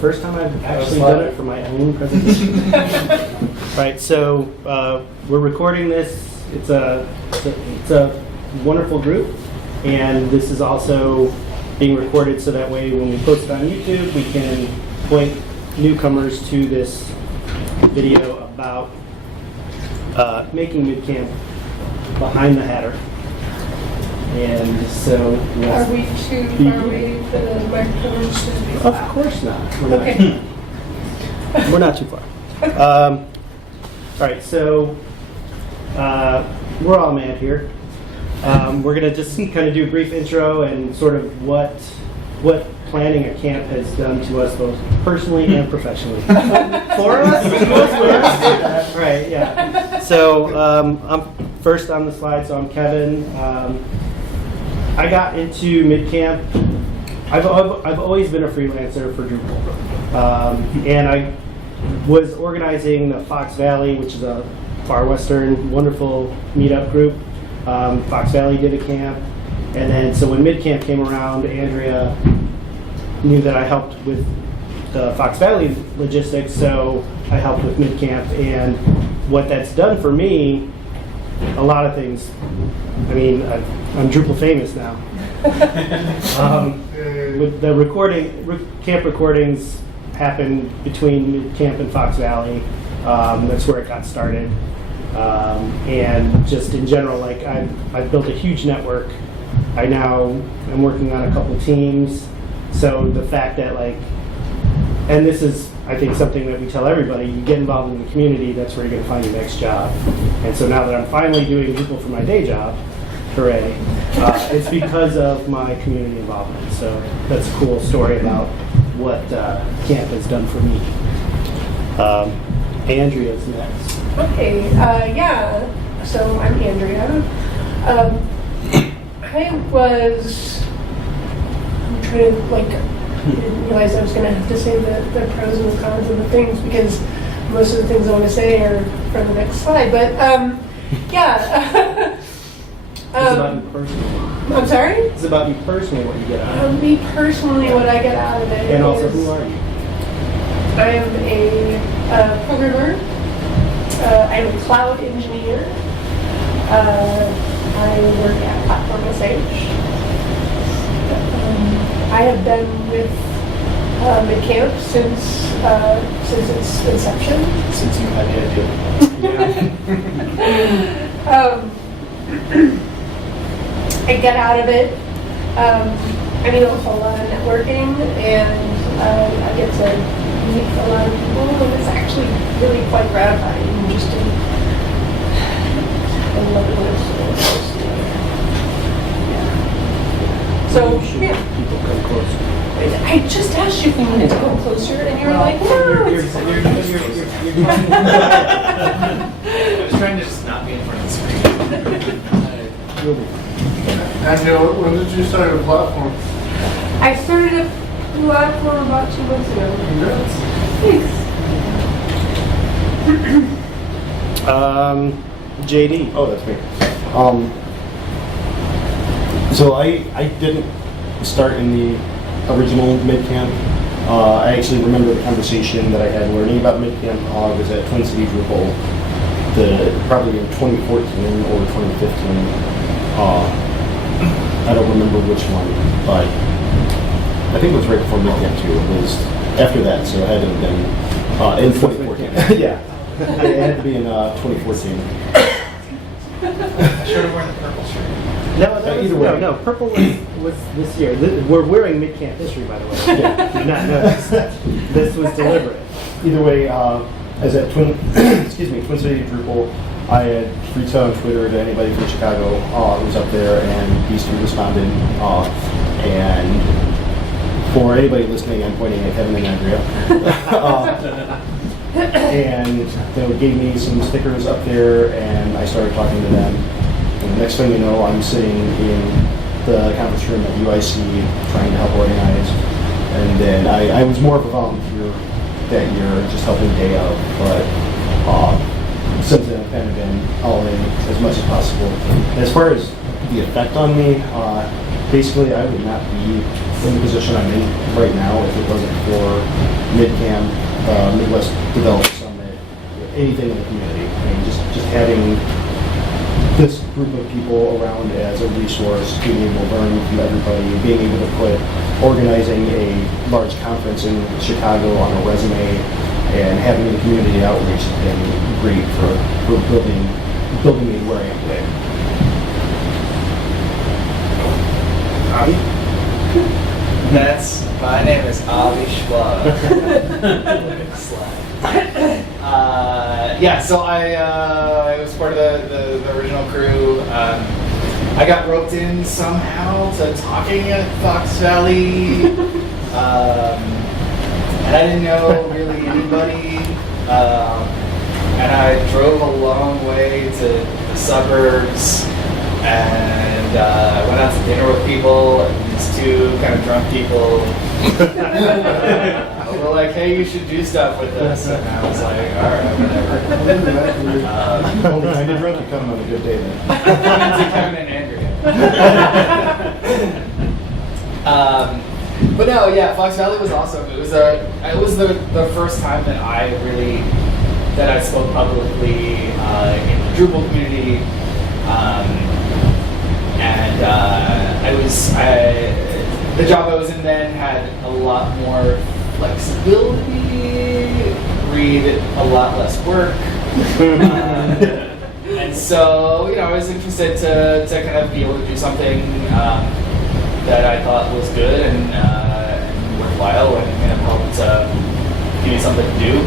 first time I've actually done it for my own presentation. Right, so we're recording this. It's a wonderful group, and this is also being recorded so that way when we post it on YouTube, we can point newcomers to this video about making MidCamp behind the Hatter. And so, are we too far away for the microphones to be of course not. Okay. We're not too far. All right, so we're all mad here. We're going to just kind of do a brief intro and sort of what planning a camp has done to us both personally and professionally. For us? Right, yeah. So I'm first on the slide, so I'm Kevin. I got into MidCamp. I've always been a freelancer for Drupal. And I was organizing the Fox Valley, which is a far western, wonderful meetup group. Fox Valley did a camp. And then, so when MidCamp came around, Andrea knew that I helped with the Fox Valley logistics, so I helped with MidCamp. And what that's done for me, a lot of things. I mean, I'm Drupal famous now. With the camp recordings happen between MidCamp and Fox Valley. That's where it got started. And just in general, like I've built a huge network. I now am working on a couple teams. So the fact that and this is, I think, something that we tell everybody, you get involved in the community, that's where you're going to find your next job. And so now that I'm finally doing Drupal for my day job, hooray, it's because of my community involvement. So that's a cool story about what camp has done for me. Andrea's next. Okay, yeah, so I'm Andrea. I'm trying to, I didn't realize I was going to have to say the pros and the cons of the things because most of the things I want to say are from the next slide. But, yeah. It's about you personally. I'm sorry? It's about you personally, what you get out of it. Me personally, what I get out of it And also, who are you? I am a programmer. I'm a cloud engineer. I work at Platform SH. I have been with MidCamp since its inception. Since you had the idea. I get out of it. I mean, also a lot of networking, and I get to meet a lot of people, and it's actually really quite gratifying and interesting. I love it when it's so yeah. People come closer. I just asked you if you wanted to come closer, and you were like, no. I was trying to just not be in front of the screen. Andrea, when did you start a platform? I started a platform about 2 months ago. Thanks. JD. Oh, that's me. So I didn't start in the original MidCamp. I actually remember the conversation that I had learning about MidCamp. I was at Twin City Drupal, probably in 2014 or 2015. I don't remember which one, but I think it was right before MidCamp too. It was after that, so it had to have been in 2014. Yeah, it had to be in 2014. I should have worn the purple shirt. No, purple was this year. We're wearing MidCamp history, by the way. Yeah. Did not notice. This was deliberate. Either way, I was at Twin City Drupal. I had reached out on Twitter to anybody from Chicago who was up there, and these two responded. And for anybody listening, I'm pointing at Kevin and Andrea. And they gave me some stickers up there, and I started talking to them. And the next thing you know, I'm sitting in the conference room at UIC trying to help organize. And then I was more of a volunteer that year, just helping day out. But since then, I've kind of been all in as much as possible. As far as the effect on me, basically I would not be in the position I'm in right now if it wasn't for MidCamp, Midwest Developer Summit, anything in the community. I mean, just having this group of people around as a resource, being able to learn from everybody, being able to put organizing a large conference in Chicago on a resume, and having a community outreach has been great for building me where I am today. My name is Avi Schwab. Yeah, so I was part of the original crew. I got roped in somehow to talking at Fox Valley, and I didn't know really anybody. And I drove a long way to the suburbs, and I went out to dinner with people, and these two kind of drunk people were like, "Hey, you should do stuff with us," and I was like, "All right, whatever." I did run to come on a good day then. To Kevin and Andrea. But no, yeah, Fox Valley was awesome. It was the first time that I spoke publicly in the Drupal community, and the job I was in then had a lot more flexibility, read a lot less work. And so, I was interested to kind of be able to do something that I thought was good and worthwhile and kind of helped give me something to do.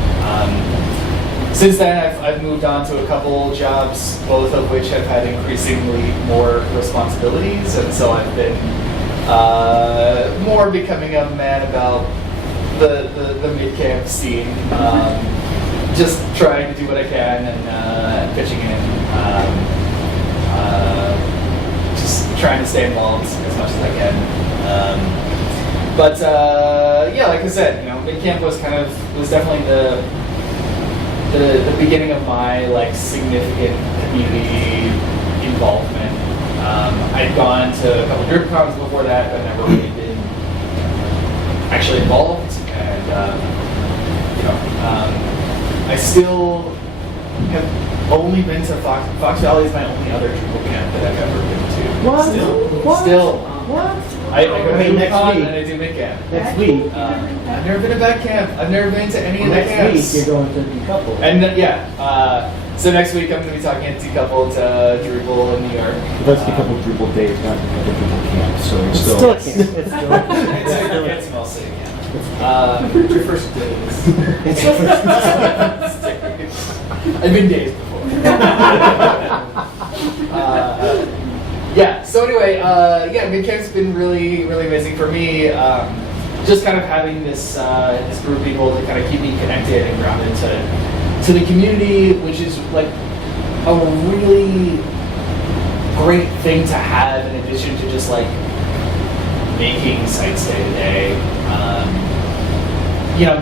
Since then, I've moved on to a couple jobs, both of which have had increasingly more responsibilities, and so I've been more becoming a man about the MidCamp scene. Just trying to do what I can and pitching in, just trying to stay involved as much as I can. But yeah, like I said, MidCamp was definitely the beginning of my significant community involvement. I'd gone to a couple of DrupalCons before that, but never really been actually involved, and I still have only been to Fox Valley is my only other Drupal camp that I've ever been to. What? Still. What? I go to Wait, next DrupalCon week. and I do MidCamp. Next week. I've never been to back camp. I've never been to any of the Next camps. week you're going to decouple. And so next week I'm going to be talking at Decoupled Drupal in New York. That's decoupled Drupal days, not decoupled Drupal camp, so it's still. Still a camp. It's still a camp. It's mostly a camp. Your first days. I've been days before. Yeah. So anyway, MidCamp's been really, really amazing for me. Just kind of having this group of people to kind of keep me connected and grounded to the community, which is like a really great thing to have in addition to just like making sites day to day.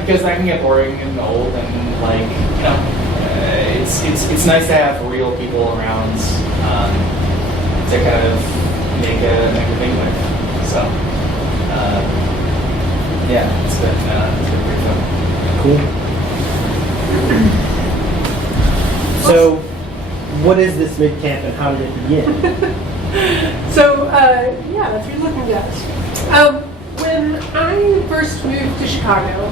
Because that can get boring and old, and it's nice to have real people around to kind of make a thing with. So it's been pretty fun. Cool. So, what is this MidCamp and how did it begin? So, if you're looking at us. When I first moved to Chicago,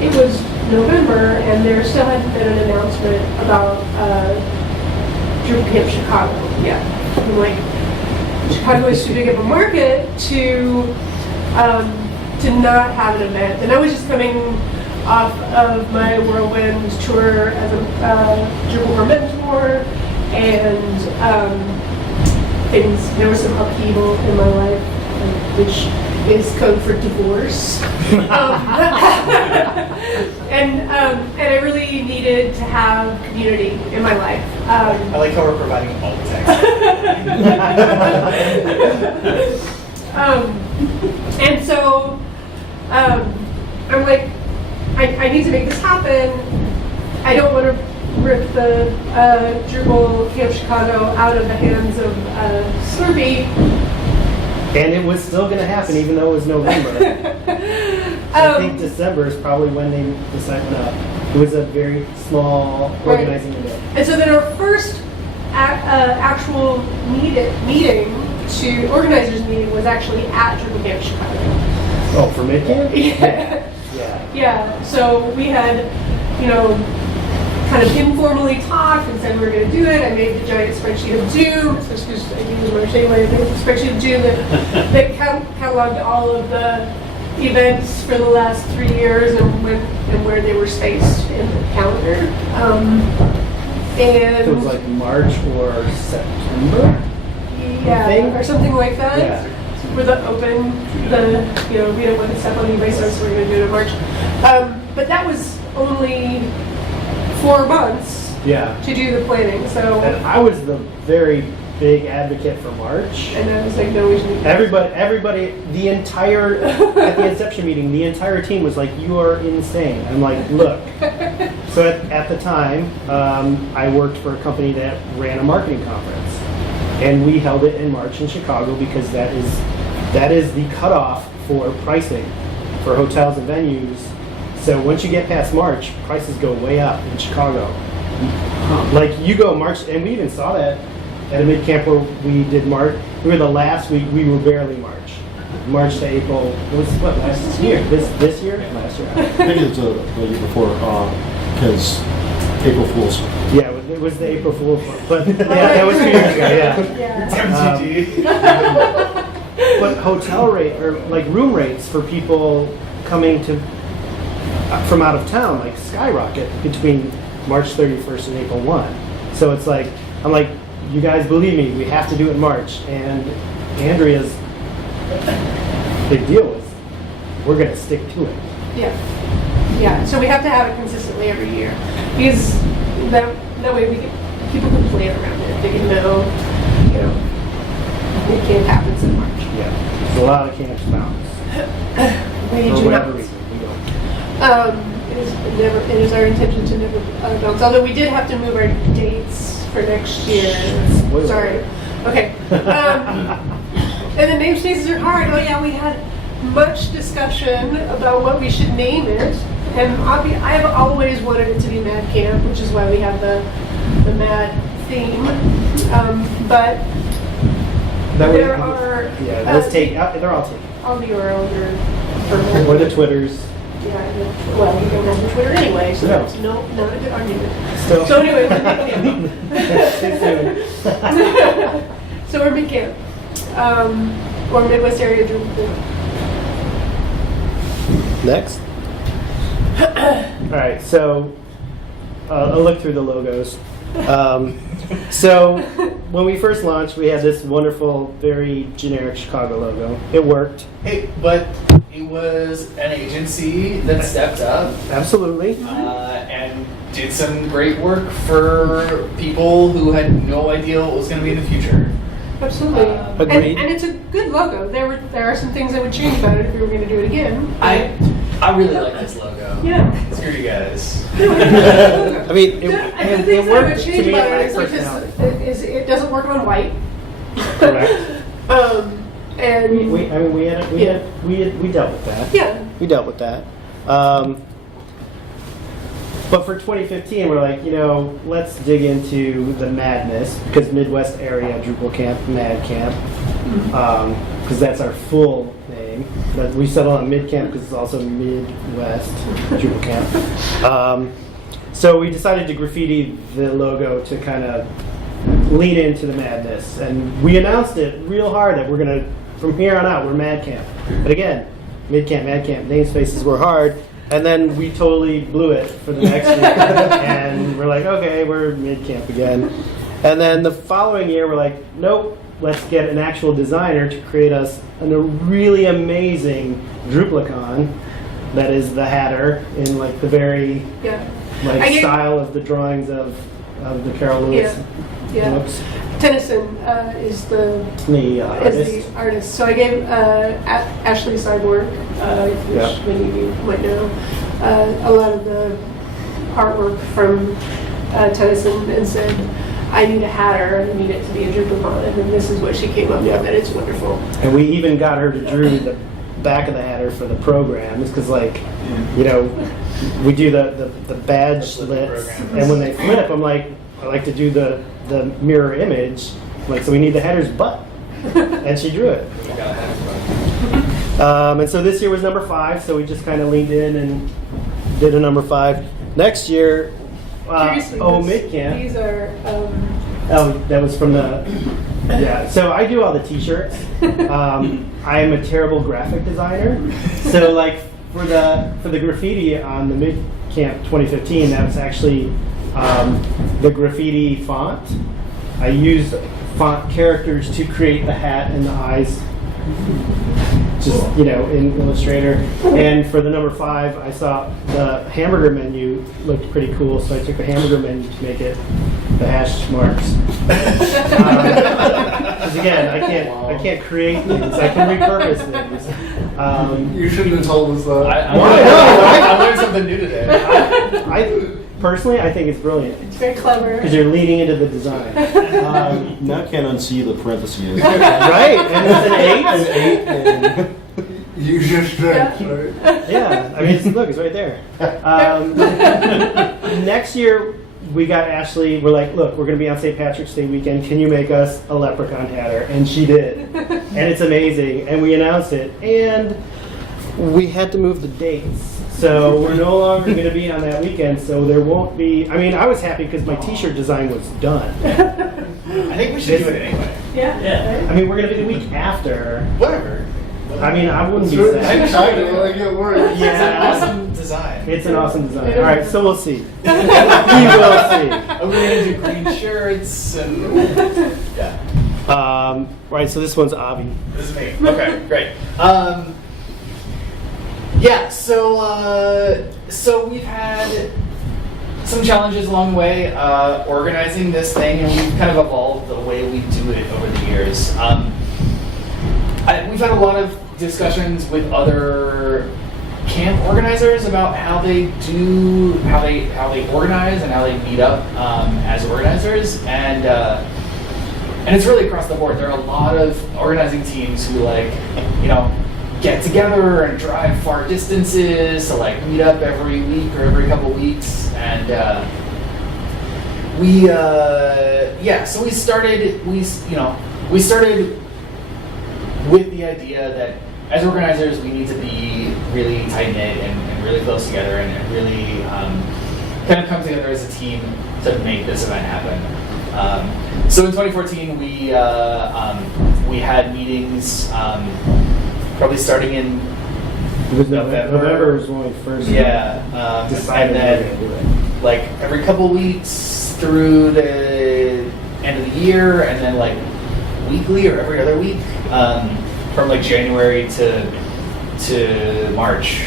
it was November, and there still hadn't been an announcement about Drupal Camp Chicago yet. I'm like, Chicago is too big of a market to not have an event. And I was just coming off of my whirlwind tour as a Drupal mentor, and there was some upheaval in my life, which is code for divorce. And I really needed to have community in my life. I like how we're providing all the text. And so I'm like, I need to make this happen. I don't want to rip the Drupal Camp Chicago out of the hands of Slurpee. And it was still going to happen even though it was November. I think December is probably when they decided no. It was a very small organizing event. And so then our first actual meeting to organizers meeting was actually at Drupal Camp Chicago. Oh, for MidCamp? Yeah. Yeah. Yeah. So we had, kind of informally talked and said we were going to do it. I made the giant spreadsheet of June, especially because I use March anyway. I made the spreadsheet of June that cataloged all of the events for the last 3 years and where they were spaced in the calendar. And So it was like March or September? yeah, or something like that. Yeah. With the open, we don't want to step on anybody's toes, so we're going to do it in March. But that was only 4 months Yeah. to do the planning. So, And I was the very big advocate for March. and I was like, no, we should. Everybody, at the inception meeting, the entire team was like, you are insane. I'm like, look. So at the time, I worked for a company that ran a marketing conference. And we held it in March in Chicago because that is the cutoff for pricing for hotels and venues. So once you get past March, prices go way up in Chicago. Like you go March, and we even saw that at a MidCamp where we did March. We were the last week, we were barely March. March to April, it was what, last year? This year? Last year. I think it was the year before, because April Fool's. Yeah, it was the April Fool's, but yeah, that was 2 years ago, yeah. But hotel rate, or like room rates for people coming from out of town, like skyrocket between March 31st and April 1. So it's like, I'm like, you guys believe me, we have to do it in March. And Andrea's big deal was, we're going to stick to it. Yeah. Yeah. So we have to have it consistently every year because that way people can plan around it. They can know, it can't happen in March. Yeah, there's a lot of camps bounds. We For do whatever not. reason, we don't. It is our intention to never bounce. Although we did have to move our dates for next year. Spoiler. Sorry. Okay. And the namespaces are hard. Oh yeah, we had much discussion about what we should name it, and I have always wanted it to be MidCamp, which is why we have the Mad theme. But there are Yeah, they're all taken. all the URLs are Or the Twitters. yeah, well, you don't have the Twitter anyway, so No. that's not a good argument. Still. So anyway, we're Stay tuned. MidCamp. So we're MidCamp. Or Midwest Area Drupal. Next. All right, so I'll look through the logos. So when we first launched, we had this wonderful, very generic Chicago logo. It worked. Hey, but it was an agency that stepped up Absolutely. and did some great work for people who had no idea what was going to be in the future. Absolutely. Agreed. And it's a good logo. There are some things I would change about it if we were going to do it again. I really like this logo. Yeah. Screw you guys. I mean, And the it things that I would worked to change me. about My it is personality. because it doesn't work on white. Correct. And We dealt with that. yeah. We dealt with that. But for 2015, we're like, let's dig into the madness, because Midwest Area Drupal Camp, MidCamp, because that's our full name. But we settle on MidCamp because it's also Midwest Drupal Camp. So we decided to graffiti the logo to kind of lean into the madness. And we announced it real hard that we're going to, from here on out, we're MidCamp. But again, MidCamp, namespaces were hard. And then we totally blew it for the next year. And we're like, okay, we're MidCamp again. And then the following year, we're like, nope, let's get an actual designer to create us a really amazing Drupalicon that is the Hatter in like the very Yeah. I get- style of the drawings of the Carol Lewis Yeah. books. Tennyson is the Artist. artist. So I gave Ashley Cyborg, which Yeah. many of you might know, a lot of the artwork from Tennyson and said, I need a hatter and I need it to be a Drupal, and then this is what she came up Yeah. with, and it's wonderful. And we even got her to drew the back of the hatter for the programs because, like, you know, we do the badge slits, and when they flip, I'm like, I like to do the mirror image, like, so we need the header's butt, and she drew it. And so this year was number 5, so we just kind of leaned in and did a number 5. Next year, Seriously, MidCamp. these are, Oh, that was from the, yeah. So I do all the t-shirts. I am a terrible graphic designer. So like for the graffiti on the MidCamp 2015, that was actually the graffiti font. I used font characters to create the hat and the eyes, just, you know, in Illustrator. And for the number 5, I saw the hamburger menu looked pretty cool, so I took the hamburger menu to make it the hash marks. Because again, I can't create things. I can repurpose things. You shouldn't have told us that. I learned something new today. Personally, I think it's brilliant it's very clever. because you're leaning into the design. Now can't unsee the parentheses. Right, and it's an 8. You just drank, Yeah. right? Yeah, I mean, look, it's right there. Next year, we got Ashley. We're like, look, we're going to be on St. Patrick's Day weekend. Can you make us a leprechaun hatter? And she did, and it's amazing. And we announced it, and we had to move the dates. So we're no longer going to be on that weekend. So there won't be. I mean, I was happy because my T-shirt design was done. I think we should do it anyway. Yeah. I mean, we're going to be the week after. Whatever. I mean, I wouldn't be It's sad. exciting when I get worried. It's an awesome design. It's an awesome design. All right, so we'll see. We will see. We're gonna do green shirts and yeah. Right, so this one's Avi. This is me. Okay, great. Yeah, so we've had some challenges along the way organizing this thing, and we've kind of evolved the way we do it over the years. We've had a lot of discussions with other camp organizers about how they organize and how they meet up as organizers, and it's really across the board. There are a lot of organizing teams who, like, you know, get together and drive far distances to, like, meet up every week or every couple weeks, and so we started with the idea that as organizers we need to be really tight-knit and really close together and really kind of come together as a team to make this event happen. So in 2014 we had meetings probably starting in It was November. November was when we first decided and we were then going to do it. like every couple weeks through the end of the year, and then like weekly or every other week from like January to March,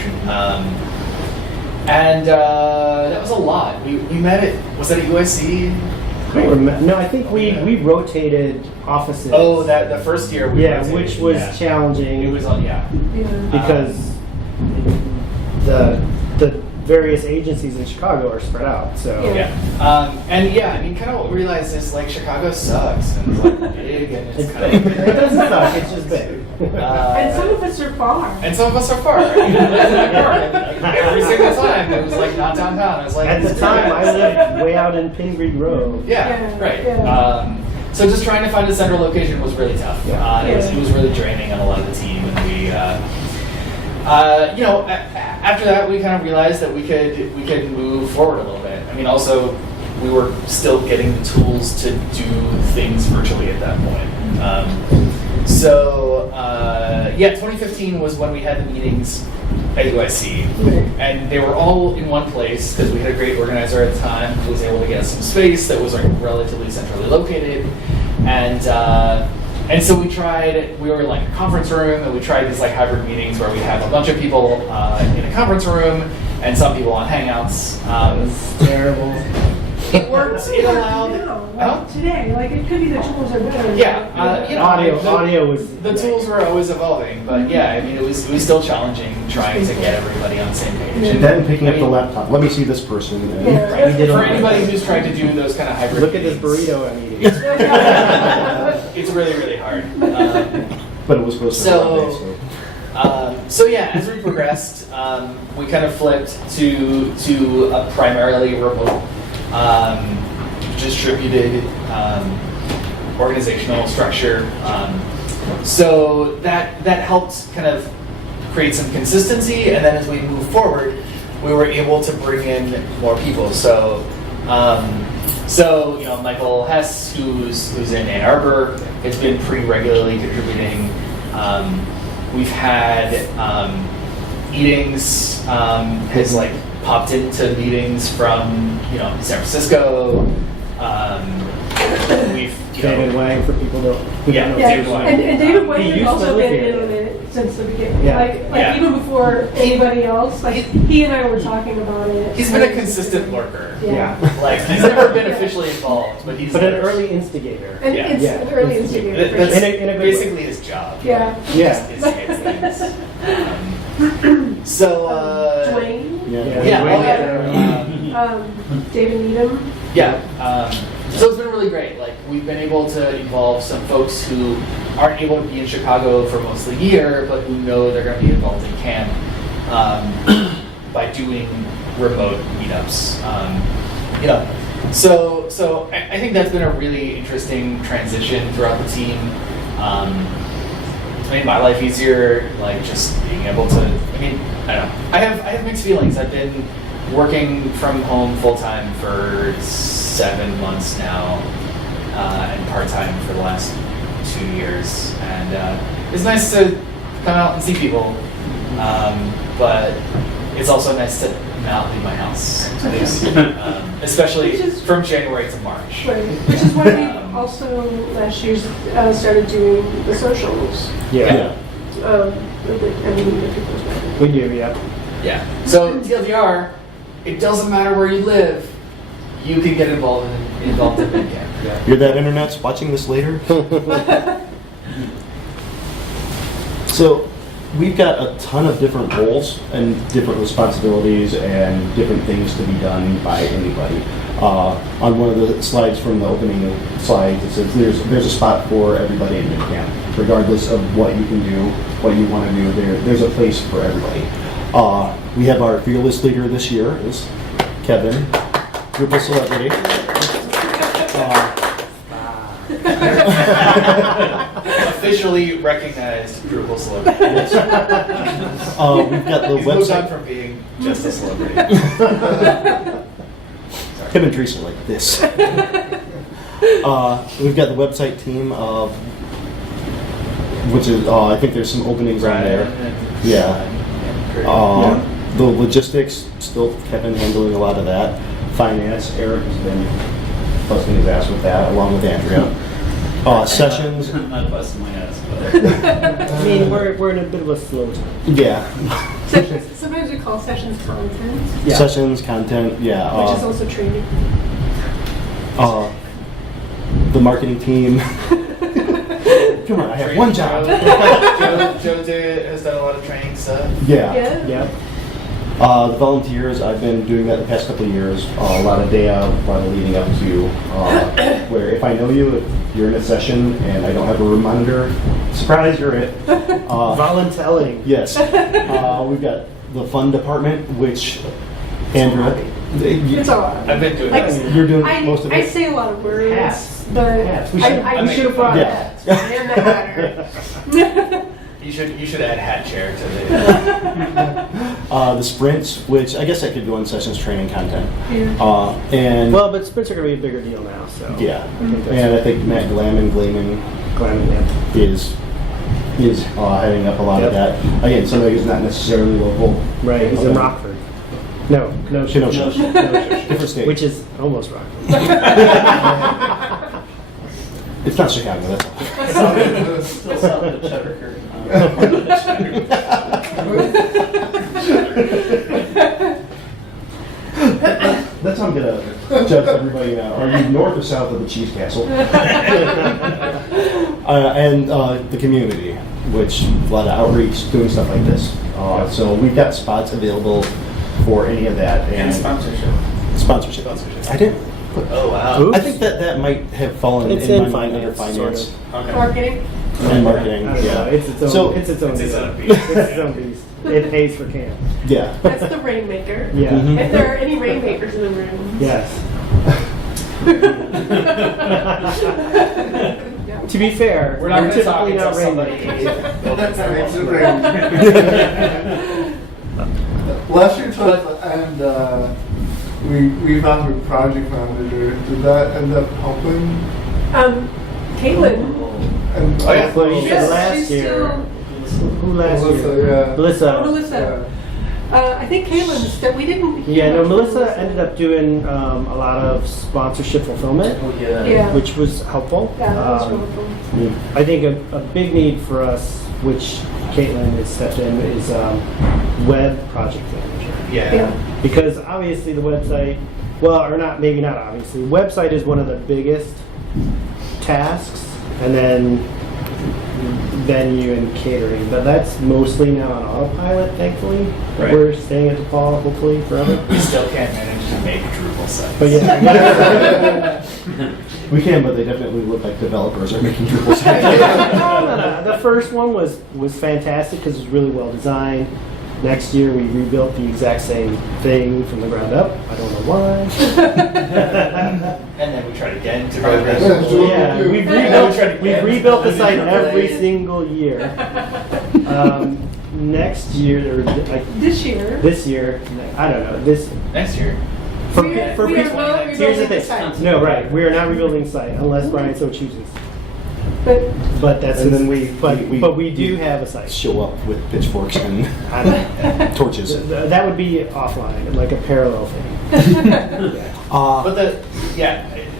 and that was a lot. We met at, was that at UIC? No, I think we rotated offices. Oh, that the first year we yeah, rotated, which was yeah. challenging. It was on, yeah. because the various agencies in Chicago are spread out. So Yeah. And yeah, I mean, kind of what we realized is like Chicago sucks and it's like big and it's it's kind big. of It doesn't suck. It's just big. And some of us are far. And some of us are far. I mean, every single time it was like not downtown. It was like At the time, I lived way out in Pingree Grove. Yeah, Yeah, right. yeah. So just trying to find a central location was really tough. Yeah. It was really draining on a lot of the team, and we, after that, we kind of realized that we could move forward a little bit. I mean, also we were still getting the tools to do things virtually at that point. 2015 was when we had the meetings at UIC, and they were all in one place because we had a great organizer at the time who was able to get us some space that was like relatively centrally located, and so we were in like a conference room, and we tried these like hybrid meetings where we have a bunch of people in a conference room and some people on Hangouts. It was terrible. it worked. It allowed. Well, today, like it could be the tools are better. Yeah, you know, Audio was the tools were always evolving, but yeah, I mean, it was still challenging trying to get everybody on the same page. And then picking up the laptop. Let me see this person. And Yeah. Right. We did For all anybody who's trying to do those kind of hybrid look at this meetings, burrito I'm eating. it's really, really hard. But it was supposed to So- be so. So yeah, as we progressed, we kind of flipped to a primarily remote, distributed organizational structure. So that helped kind of create some consistency, and then as we move forward, we were able to bring in more people. So you know, Michael Hess, who's in Ann Arbor, has been pretty regularly contributing. We've had meetings, has like popped into meetings from, you know, San Francisco. We've, you David know, Wang for people who Yeah. don't know. Yeah, David Wang. and David Wang He has used to also live been here. in it since the beginning. Yeah. Like Yeah. even before anybody else. Like he and I were talking about it. he's been a consistent lurker. Yeah. Like he's never been officially involved, but he's But an like- early instigator. And Yeah. it's Yeah. an early instigator. That- for That's sure. In a good way. basically his job. Yeah. Yeah. Is to get things. So Dwayne, Yeah. yeah, Wayne, yeah. David Needham. Yeah. So it's been really great. Like we've been able to involve some folks who aren't able to be in Chicago for most of the year, but who know they're going to be involved in camp by doing remote meetups. You know, so I think that's been a really interesting transition throughout the team. It's made my life easier, like just being able to. I mean, I don't know. I have mixed feelings. I've been working from home full time for 7 months now, and part time for the last 2 years. And it's nice to come out and see people, but it's also nice to not leave my house, especially Which is- from January to March. Right. Which is why we also last year started doing the socials. Yeah. The people's record. We do, yeah. Yeah. So TLDR, it doesn't matter where you live, you can get involved in MidCamp. Yeah. You're that internet's watching this later? So we've got a ton of different roles and different responsibilities and different things to be done by anybody. On one of the slides from the opening slides, it says there's a spot for everybody in MidCamp, regardless of what you can do, what you want to do. There's a place for everybody. We have our fearless leader this year is Kevin, Drupal Celebrity. Officially recognized Drupal Celebrity. We've got the He's moved on website. from being just a celebrity. Him and Teresa are like this. We've got the website team of, which is, I think there's some openings on there. Yeah. The logistics, still Kevin handling a lot of that. Finance, Eric has been busting his ass with that, along with Andrea. Sessions, I'm not busting my ass, but I mean, we're in a bit of a slow time. yeah. Sessions. Sometimes we call sessions content, Yeah. Sessions, content, yeah. which is also training. The marketing team. Come on, I have one job. Joe has done a lot of training stuff. Yeah. Yeah. The volunteers, I've been doing that the past couple of years. A lot of day out, a lot of leading up to where if I know you, if you're in a session and I don't have a room monitor, surprise, you're it. Voluntelling. Yes. We've got the fun department, which Andrea, It's a lot. I've been doing Like, this. you're doing I most of it. say a lot of words, Hats. but Hats. We I should have brought Yeah. hats. and the hatter. You should add hat chair to The sprints, which I guess I could do on sessions training content. Yeah. And Well, but sprints are going to be a bigger deal now, so. yeah, I think that's and I think Matt Glaming Glenn, yeah. is heading up a lot of Yep. that. Again, somebody who's not necessarily local. Right, he's in Rockford. No, Kenosha. Different state. which is almost Rockford. It's not Chicago, that's all. still south of the Cheddar Curtain. that's how I'm gonna judge everybody now. Are you north or south of the Cheese Castle? And the community, which a lot of outreach, doing stuff like this. So we've got spots available for any of that. And sponsorship. Sponsorship. I didn't. Oh wow. Oops. I think that might have fallen It's in in my mind under finance, finance Okay. Marketing. and marketing. I don't know, Yeah. it's its own, So- it's its own It's its beast. own beast. It's its own beast. It pays for camp. Yeah. That's the rainmaker. Yeah. Mhm. If there are any rainmakers in the room. Yes. Yeah. To be fair, We're not going to talk typically until not somebody rainmakers. builds That's that right. wall. Last year towards the end, we found a project manager. Did that end up helping? Caitlin. And Oh, yeah. Well, you Yes, said last she's year. still- Who last Melissa, year? yeah. Melissa. Oh, Melissa. I think Caitlin's that we didn't. hear Yeah, no, from Melissa ended up doing a lot of sponsorship fulfillment, Oh yeah. Yeah. which was helpful. Yeah, that was Um, really cool. I think a big need for us, which Caitlin has stepped in, is web project manager. Yeah. Because obviously the website, well, or not, maybe not obviously, website is one of the biggest tasks, and then venue and catering, but that's mostly now on autopilot, thankfully. Right. We're staying at DePaul, hopefully, forever. We still can't manage to make Drupal sites. But yeah. We can, but they definitely look like developers are making Drupal sites. No. The first one was fantastic because it was really well designed. Next year we rebuilt the exact same thing from the ground up. I don't know why. And then we tried again to Yeah. Yeah, we've rebuilt the site every single year. Next year, or like This year. this year, I don't know. This next year. for we are people. not Here's rebuilding the the thing. site. No, right. We are not rebuilding the site unless Brian so chooses. But But that's And then but we do have a site. Show up with pitchforks and I don't- torches. That would be offline, like a parallel thing. But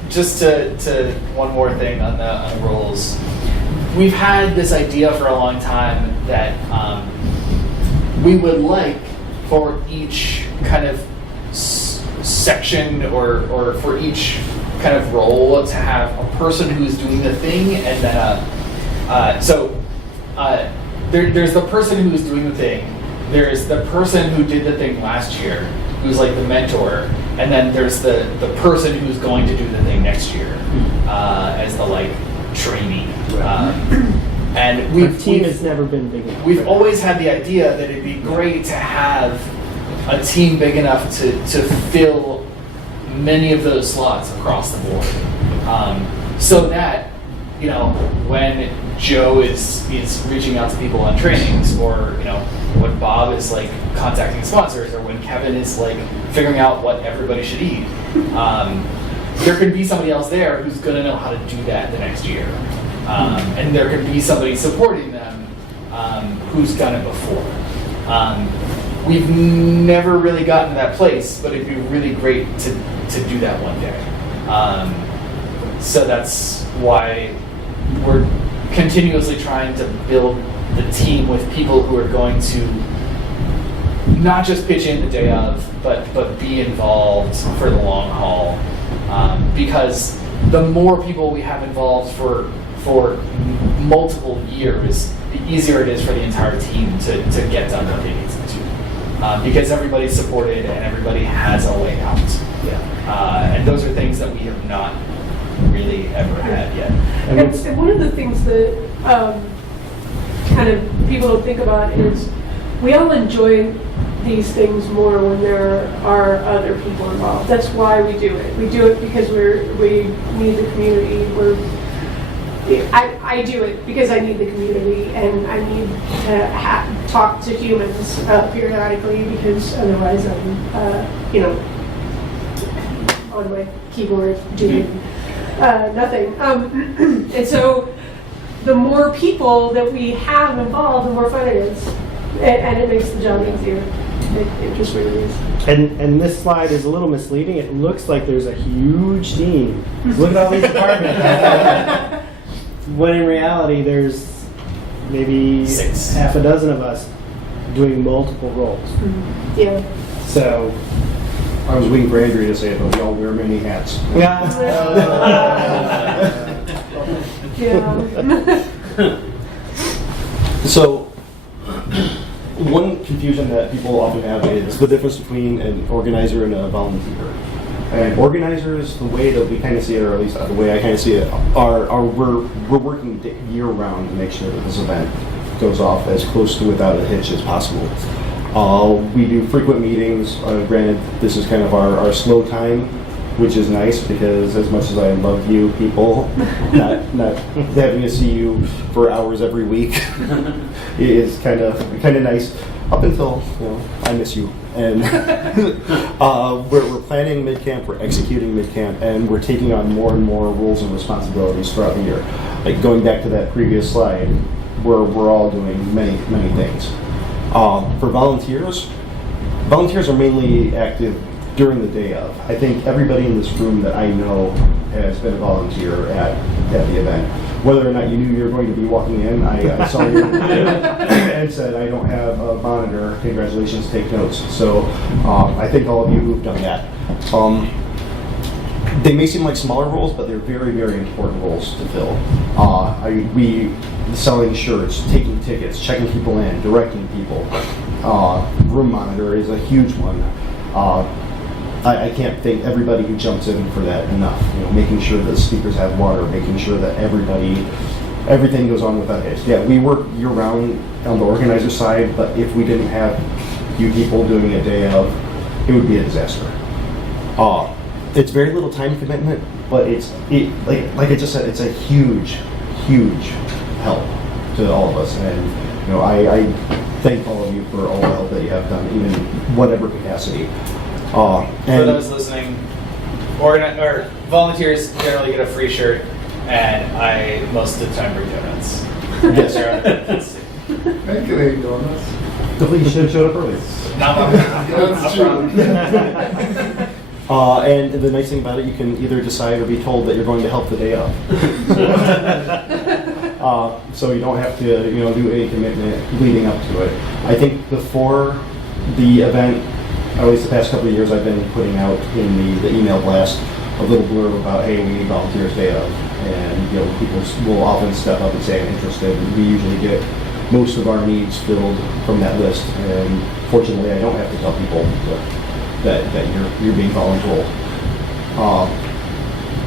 just to one more thing on the roles. We've had this idea for a long time that we would like for each kind of section or for each kind of role to have a person who's doing the thing and then there's the person who's doing the thing, there's the person who did the thing last year who's like the mentor, and then there's the person who's going to do the thing next year as the like trainee. And Our team has never been big enough. we've always had the idea that it'd be great to have a team big enough to fill many of those slots across the board, so that when Joe is reaching out to people on trainings, or when Bob is like contacting sponsors, or when Kevin is like figuring out what everybody should eat, there could be somebody else there who's going to know how to do that the next year. And there could be somebody supporting them who's done it before. We've never really gotten to that place, but it'd be really great to do that one day. So that's why we're continuously trying to build the team with people who are going to not just pitch in the day of, but be involved for the long haul. Because the more people we have involved for multiple years, the easier it is for the entire team to get done what they need to do. Because everybody's supported and everybody has a way out. And those are things that we have not really ever had yet. And one of the things that kind of people don't think about is we all enjoy these things more when there are other people involved. That's why we do it. We do it because we need the community. I do it because I need the community, and I need to talk to humans periodically, because otherwise I'm on my keyboard doing nothing. And so the more people that we have involved, the more fun it is, and it makes the job easier. It just really is. And this slide is a little misleading. It looks like there's a huge team. Look at all these departments. When in reality, there's maybe 6. half a dozen of us doing multiple roles. Yeah. So I was waiting for Andrea to say it, but we all wear many hats. Yeah. So, one confusion that people often have is the difference between an organizer and a volunteer. And organizers, the way that we kind of see it, or at least the way I kind of see it, we're working year round to make sure that this event goes off as close to without a hitch as possible. We do frequent meetings. Granted, this is kind of our slow time, which is nice because as much as I love you people, not having to see you for hours every week is kind of nice. Up until I miss you, and we're planning MidCamp, we're executing MidCamp, and we're taking on more and more roles and responsibilities throughout the year. Like going back to that previous slide, we're all doing many things. For volunteers are mainly active during the day of. I think everybody in this room that I know has been a volunteer at the event. Whether or not you knew you were going to be walking in, I saw you and said, I don't have a monitor, congratulations, take notes. So I think all of you have done that. They may seem like smaller roles, but they're very important roles to fill. We selling shirts, taking tickets, checking people in, directing people. Room monitor is a huge one. I can't thank everybody who jumps in for that enough. Making sure that speakers have water, making sure that everything goes on without hitch. Yeah, we work year round on the organizer side, but if we didn't have you people doing a day of, it would be a disaster. It's very little time commitment, but like I just said, it's a huge help to all of us, and I thank all of you for all the help that you have done, even whatever capacity. For those listening, volunteers generally get a free shirt, and I most of the time bring donuts. Yes. I can eat donuts. Definitely you should have showed up early. That's true. And the nice thing about it, you can either decide or be told that you're going to help the day up. So you don't have to do any commitment leading up to it. I think before the event, at least the past couple of years, I've been putting out in the email blast a little blurb about, hey, we need volunteers day of. And people will often step up and say, I'm interested. And we usually get most of our needs filled from that list. And fortunately, I don't have to tell people that you're being voluntold.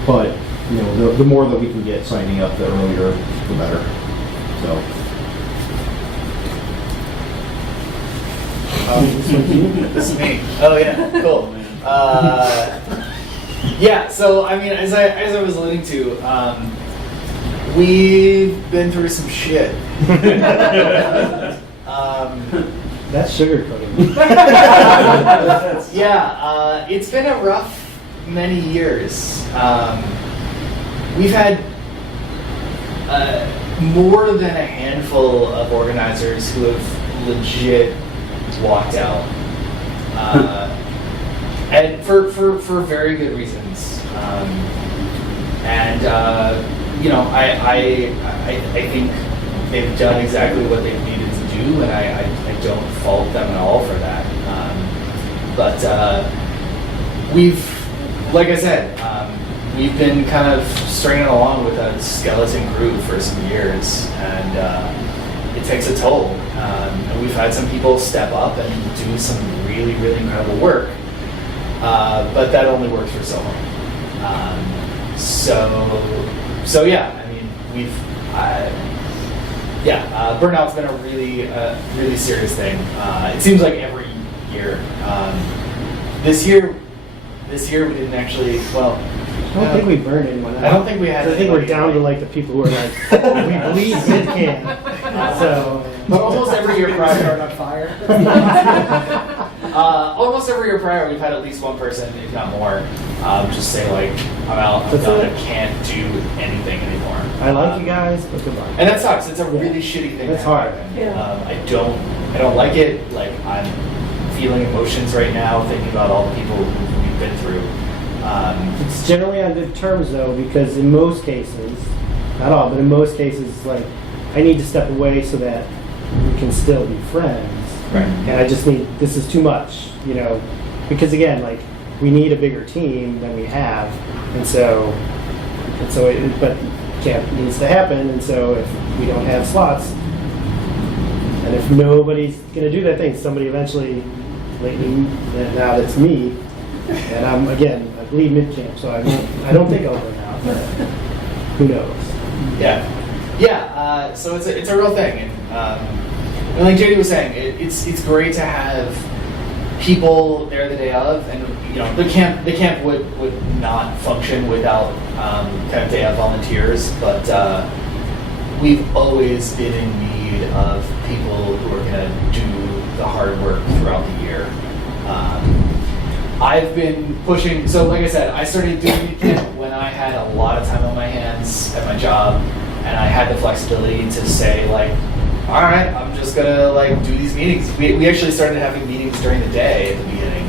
But the more that we can get signing up, the earlier, the better. So. This is me. Oh yeah, cool. Yeah. So I mean, as I was alluding to, we've been through some shit. That's sugarcoating. Yeah, it's been a rough many years. We've had more than a handful of organizers who have legit walked out, and for very good reasons. I think they've done exactly what they've needed to do, and I don't fault them at all for that. We've, like I said, we've been kind of stringing along with a skeleton crew for some years, and it takes a toll. And we've had some people step up and do some really incredible work, but that only works for so long. So yeah, I mean, burnout's been a really serious thing. It seems like every year. This year we didn't actually. Well, I don't think we burned anyone out. I don't think we had. I think we're down to like the people who are like, we bleed MidCamp. So. But almost every year prior, on fire. almost every year prior, we've had at least one person, if not more, just say like, I'm out, I'm done, I can't do anything anymore. I like you guys, but goodbye. And that sucks. It's a really shitty thing. It's to hard. happen. Yeah. I don't like it. Like I'm feeling emotions right now, thinking about all the people who we've been through. It's generally on good terms though, because in most cases, not all, but in most cases, like I need to step away so that we can still be friends. Right. And I just need, this is too much, because again, like we need a bigger team than we have, but camp needs to happen, and so if we don't have slots, and if nobody's going to do that thing, somebody eventually, lately, now that's me, and I'm again, I bleed MidCamp, so I don't think I'll burn out, but who knows? Yeah. So it's a real thing, and like JD was saying, it's great to have people there the day of, and the camp would not function without kind of day of volunteers, but we've always been in need of people who are going to do the hard work throughout the year. I've been pushing, so like I said, I started doing MidCamp when I had a lot of time on my hands at my job, and I had the flexibility to say, like, all right, I'm just gonna like do these meetings. We actually started having meetings during the day at the beginning.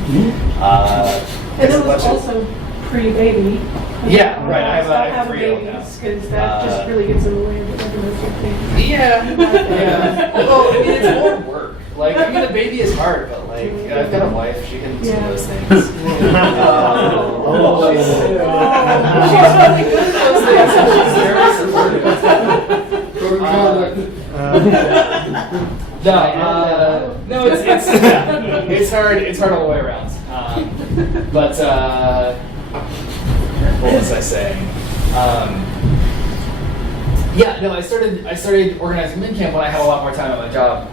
And it was also pre-baby. Yeah, right. I have a Stop 3-year-old now. babies, because that just really gets in the way of everyone's thing. Yeah. Although I mean, it's more work. Like, I mean, a baby is hard, but like, I've got a wife. She can do those things. She's really good at those things, and she's very supportive. No, it's hard. It's hard all the way around. But what was I saying? I started organizing MidCamp when I had a lot more time at my job,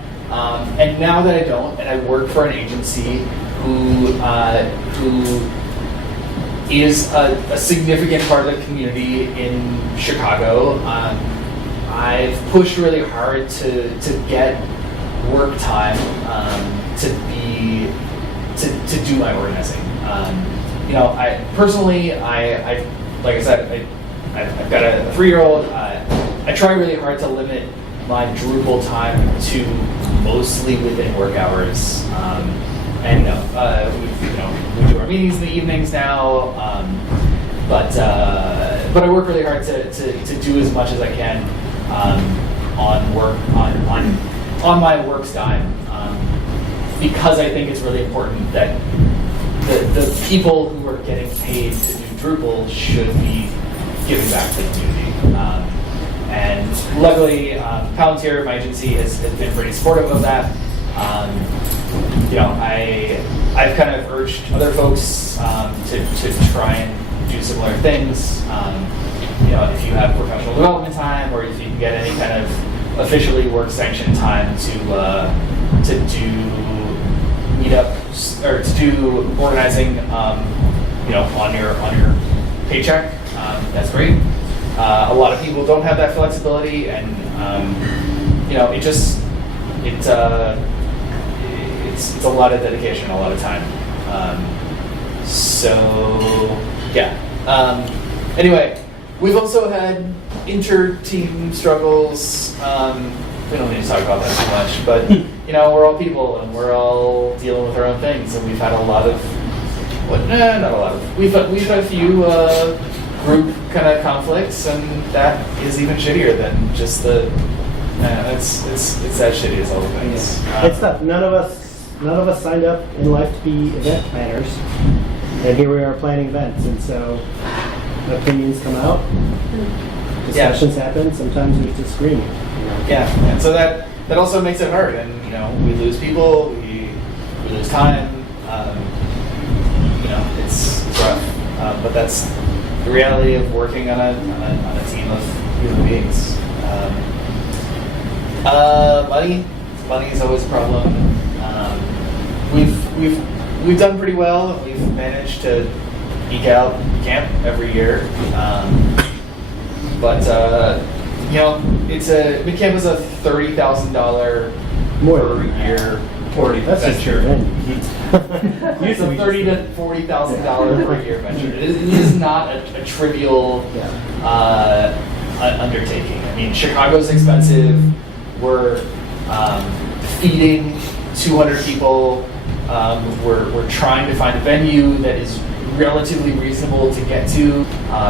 and now that I don't, and I work for an agency who is a significant part of the community in Chicago. I've pushed really hard to get work time to do my organizing. I personally, like I said, I've got a 3-year-old. I try really hard to limit my Drupal time to mostly within work hours. We do our meetings in the evenings now. But I work really hard to do as much as I can on my work's dime, because I think it's really important that the people who are getting paid to do Drupal should be giving back to the community. And luckily, Palantir, my agency, has been pretty supportive of that. I've kind of urged other folks to try and do similar things. If you have professional development time, or if you can get any kind of officially work sanctioned time to do meetups or to do organizing, on your paycheck, that's great. A lot of people don't have that flexibility, and it's a lot of dedication, a lot of time. Anyway, we've also had inter-team struggles. We don't need to talk about that too much, but we're all people, and we're all dealing with our own things, and we've had a lot of we've had a few group kind of conflicts, and that is even shittier than just the. It's that shitty as all the things. It's tough. None of us signed up in life to be event planners, and here we are planning events, and so opinions come out, discussions happen. Sometimes there's disagreement. Yeah, and so that also makes it hard, and we lose people, we lose time. It's rough, but that's the reality of working on a team of human beings. Money is always a problem. We've done pretty well. We've managed to eke out camp every year, but MidCamp is a $30,000 per year That's just venture. It's It's a $30,000 to $40,000 per year venture. It is not a trivial undertaking. I mean, Chicago's expensive. We're feeding 200 people. We're trying to find a venue that is relatively reasonable to get to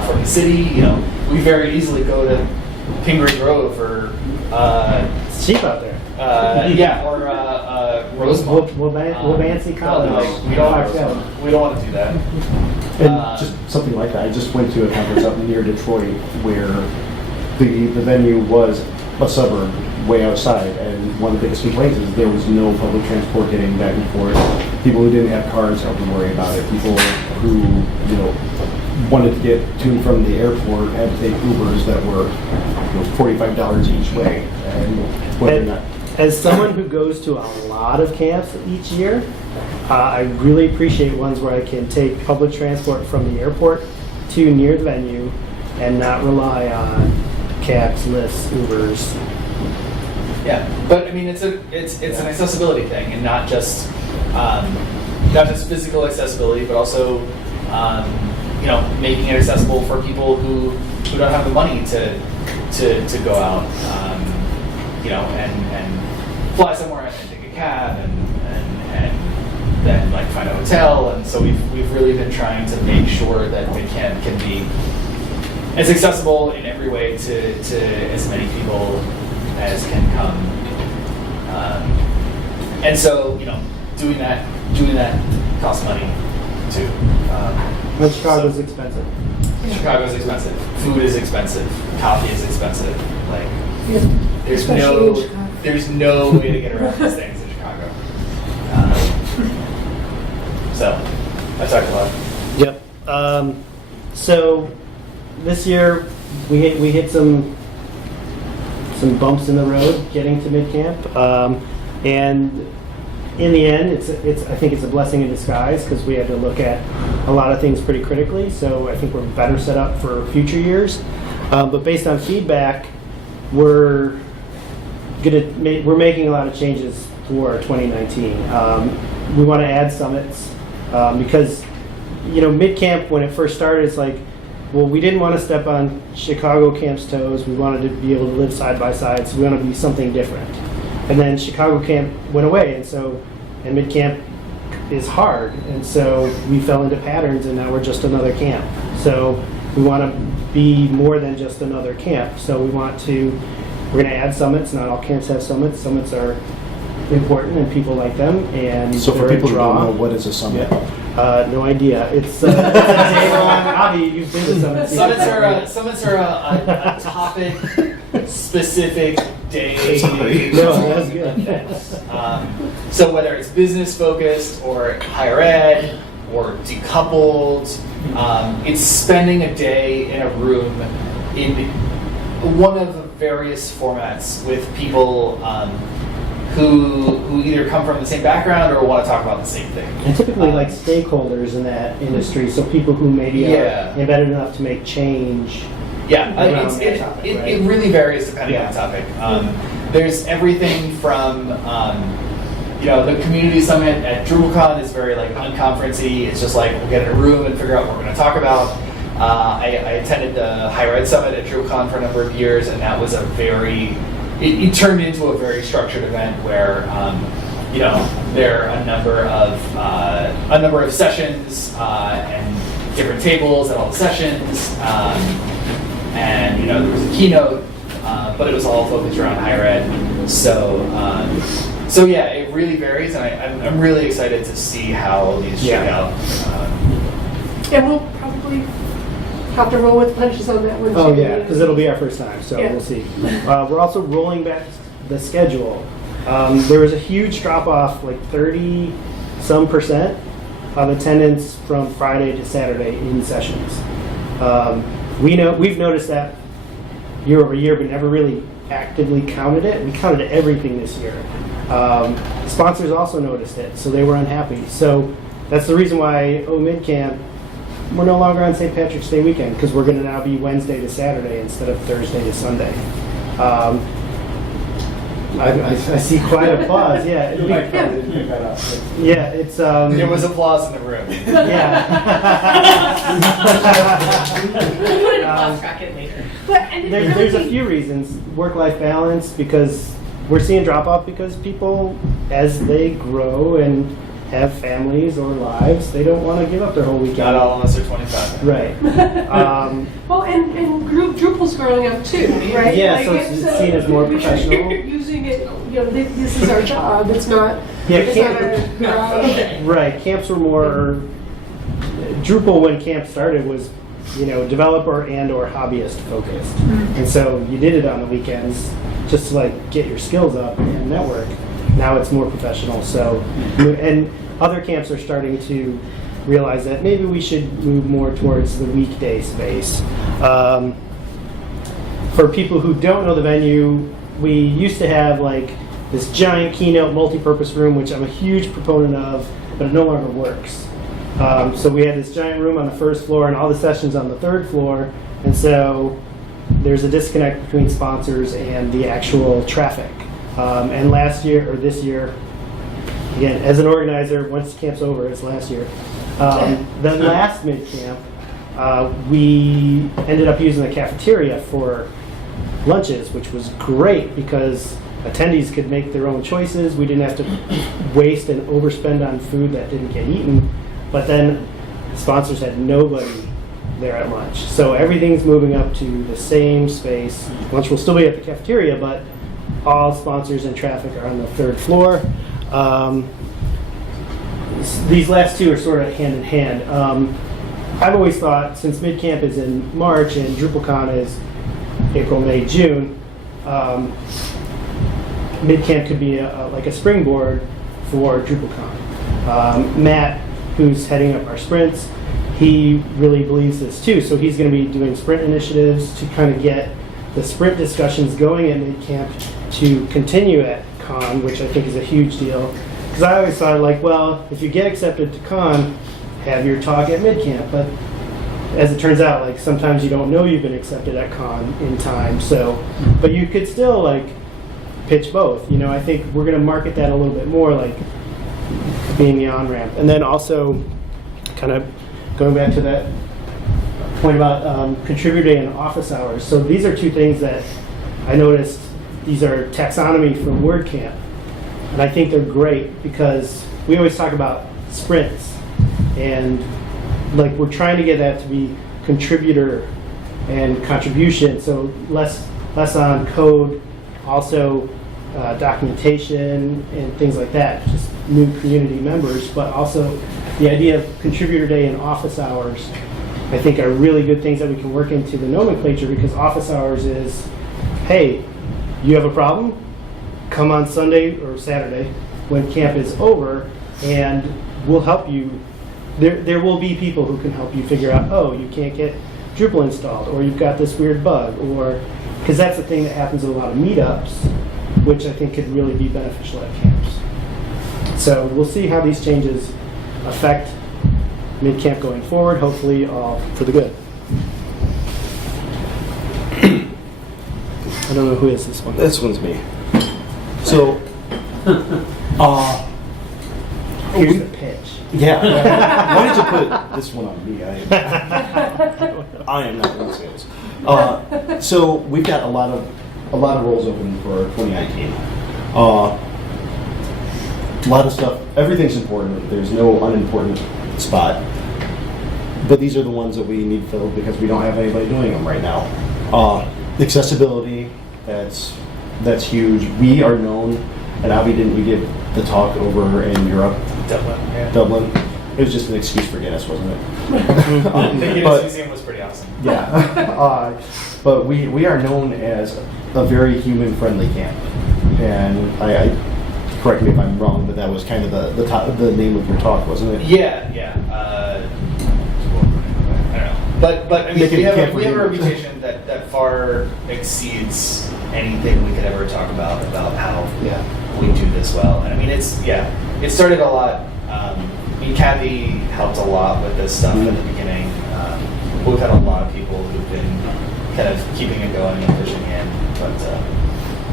from the city. We very easily go to Pingree Grove or cheap out there. or Rosemont. Wabansie College. Like, we don't want to do that. And just something like that. I just went to a conference up near Detroit where the venue was a suburb way outside, and one of the biggest complaints is there was no public transport getting back and forth. People who didn't have cars had to worry about it. People who, wanted to get to and from the airport had to take Ubers that were $45 each way. And whether or not As someone who goes to a lot of camps each year, I really appreciate ones where I can take public transport from the airport to near the venue and not rely on cabs, Lyfts, Ubers. Yeah, but I mean, it's an accessibility thing, and not just physical accessibility, but also making it accessible for people who don't have the money to go out, and fly somewhere and take a cab and then like find a hotel. And so we've really been trying to make sure that MidCamp can be as accessible in every way to as many people as can come. And so doing that costs money too. But Chicago's expensive. Chicago's expensive. Food is expensive. Coffee is expensive. Like there's Especially in Chicago. there's no way to get around these things in Chicago. So I talked a lot. Yep. So this year we hit some bumps in the road getting to MidCamp, and in the end, I think it's a blessing in disguise because we had to look at a lot of things pretty critically. So I think we're better set up for future years. But based on feedback, we're making a lot of changes for 2019. We want to add summits because MidCamp when it first started, it's like, well, we didn't want to step on Chicago camp's toes. We wanted to be able to live side by side. So we want to be something different. And then Chicago camp went away, and MidCamp is hard, and so we fell into patterns, and now we're just another camp. So we want to be more than just another camp. So we're going to add summits. Not all camps have summits. Summits are important, and people like them. And so for they're a people who don't draw. know, what is a summit? No idea. It's a day-long hobby. You've been to summits. Summits are a topic specific day. No, that's good. So whether it's business focused or higher ed or decoupled, it's spending a day in a room in one of the various formats with people who either come from the same background or want to talk about the same thing. And typically like stakeholders in that industry, so people who maybe are embedded enough to make change. Yeah, around that topic, right? it really varies depending on the topic. There's everything from, the community summit at DrupalCon is very like unconferencey. It's just like we'll get in a room and figure out what we're going to talk about. I attended the higher ed summit at DrupalCon for a number of years, and that was it turned into a very structured event where there are a number of sessions and different tables at all the sessions. And there was a keynote, but it was all focused around higher ed. So yeah, it really varies, and I'm really excited to see how these shake out. And we'll probably have to roll with the punches on that one too. Oh yeah, because it'll be our first time, so Yeah. we'll see. We're also rolling back the schedule. There was a huge drop-off, like 30% of attendance from Friday to Saturday in sessions. We've noticed that year over year, but never really actively counted it. We counted everything this year. Sponsors also noticed it, so they were unhappy. So that's the reason why MidCamp, we're no longer on St. Patrick's Day weekend, because we're going to now be Wednesday to Saturday instead of Thursday to Sunday. I see quite applause. Yeah, it's There was applause in the room. yeah. We'll put an applause bracket later. There's a few reasons. Work-life balance, because we're seeing drop-off because people, as they grow and have families or lives. They don't want to give up their whole weekend. Not all of us are 25. Right. Well, and Drupal's growing up too, right? Yeah, so it's seen as more professional. Using it, this is our job. It's not. Yeah, it's not our, Right. Camps were more. Drupal, when camp started, was developer and or hobbyist focused, and so you did it on the weekends just to like get your skills up and network. Now it's more professional. So, and other camps are starting to realize that maybe we should move more towards the weekday space. For people who don't know the venue, we used to have like this giant keynote multi-purpose room, which I'm a huge proponent of, but it no longer works. So we had this giant room on the first floor and all the sessions on the third floor, and so there's a disconnect between sponsors and the actual traffic. And last year, or this year, again, as an organizer, once the camp's over, it's last year, the last MidCamp, we ended up using the cafeteria for lunches, which was great because attendees could make their own choices. We didn't have to waste and overspend on food that didn't get eaten. But then sponsors had nobody there at lunch. So everything's moving up to the same space. Lunch will still be at the cafeteria, but all sponsors and traffic are on the third floor. These last two are sort of hand in hand. I've always thought, since MidCamp is in March and DrupalCon is April, May, June, MidCamp could be like a springboard for DrupalCon. Matt, who's heading up our sprints, he really believes this too. So he's going to be doing sprint initiatives to kind of get the sprint discussions going at MidCamp to continue at Con, which I think is a huge deal. Because I always thought, like, well, if you get accepted to Con, have your talk at MidCamp. But as it turns out, like, sometimes you don't know you've been accepted at Con in time. So, but you could still, like, pitch both. I think we're going to market that a little bit more, like, being the on-ramp. And then also, kind of going back to that point about contributing and office hours. So these are two things that I noticed. These are taxonomy from WordCamp. And I think they're great because we always talk about sprints. And like we're trying to get that to be contributor and contribution. So less on code, also documentation and things like that. Just new community members, but also the idea of contributor day and office hours, I think are really good things that we can work into the nomenclature, because office hours is, hey, you have a problem? Come on Sunday or Saturday when camp is over and we'll help you. There will be people who can help you figure out, oh, you can't get Drupal installed, or you've got this weird bug, or, because that's the thing that happens in a lot of meetups, which I think could really be beneficial at camps. So we'll see how these changes affect MidCamp going forward, hopefully all for the good. I don't know who is this one. This one's me. So, Here's the pitch. yeah. Why did you put this one on me? I am not in sales. So we've got a lot of roles open for 2019. A lot of stuff. Everything's important. There's no unimportant spot. But these are the ones that we need filled because we don't have anybody doing them right now. Accessibility. That's huge. We are known, and Avi, didn't we give the talk over in Europe? Dublin. Yeah. Dublin. It was just an excuse for Guinness, wasn't it? The Guinness Museum was pretty awesome. Yeah. But we are known as a very human-friendly camp. And I correct me if I'm wrong, but that was kind of the name of your talk, wasn't it? Yeah. I don't know. But I mean, we have a reputation that far exceeds anything we could ever talk about how we do this well. And I mean, it started a lot. I mean, Kathy helped a lot with this stuff at the beginning. We've had a lot of people who've been kind of keeping it going and pushing in.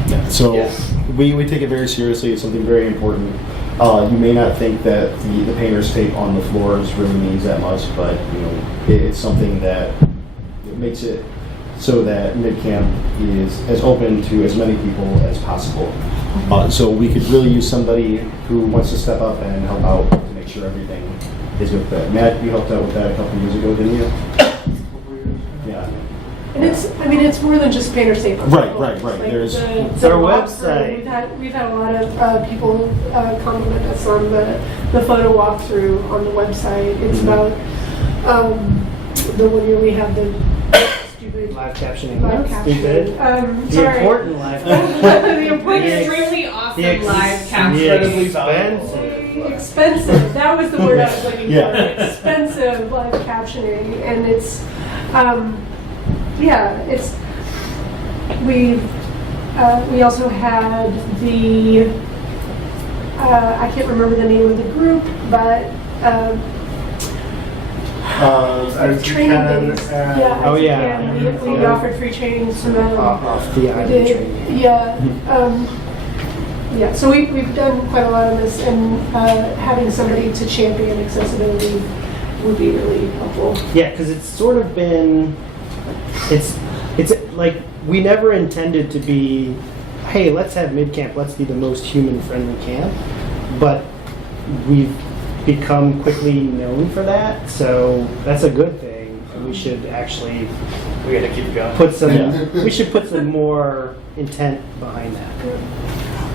But So we take it very seriously. It's something very important. You may not think that the painter's tape on the floors really means that much, but it's something that makes it so that MidCamp is as open to as many people as possible. So we could really use somebody who wants to step up and help out to make sure everything is with that. Matt, you helped out with that a couple years ago, didn't you? Yeah. And it's more than just paint or save. Right. Like There's It's our walkthrough, website. We've had a lot of people compliment us on the photo walkthrough on the website. It's about the one year we had the stupid Live captioning. live Stupid. captioning. The Sorry. important live The captioning. important Extremely awesome the ex- live caption. Incredibly valuable. expensive. That was the word I was looking Yeah. for. Expensive live captioning, and it's it's we also had the I can't remember the name of the group, but training days. Oh, yeah. We offered free trainings to them. Off the We island did, training. yeah. So we've done quite a lot of this, and having somebody to champion accessibility would be really helpful. Yeah, because it's sort of been, it's like, we never intended to be, hey, let's have MidCamp, let's be the most human-friendly camp, but we've become quickly known for that, so that's a good thing. We should actually We gotta keep going. put some, Yeah. we should put some more intent behind that.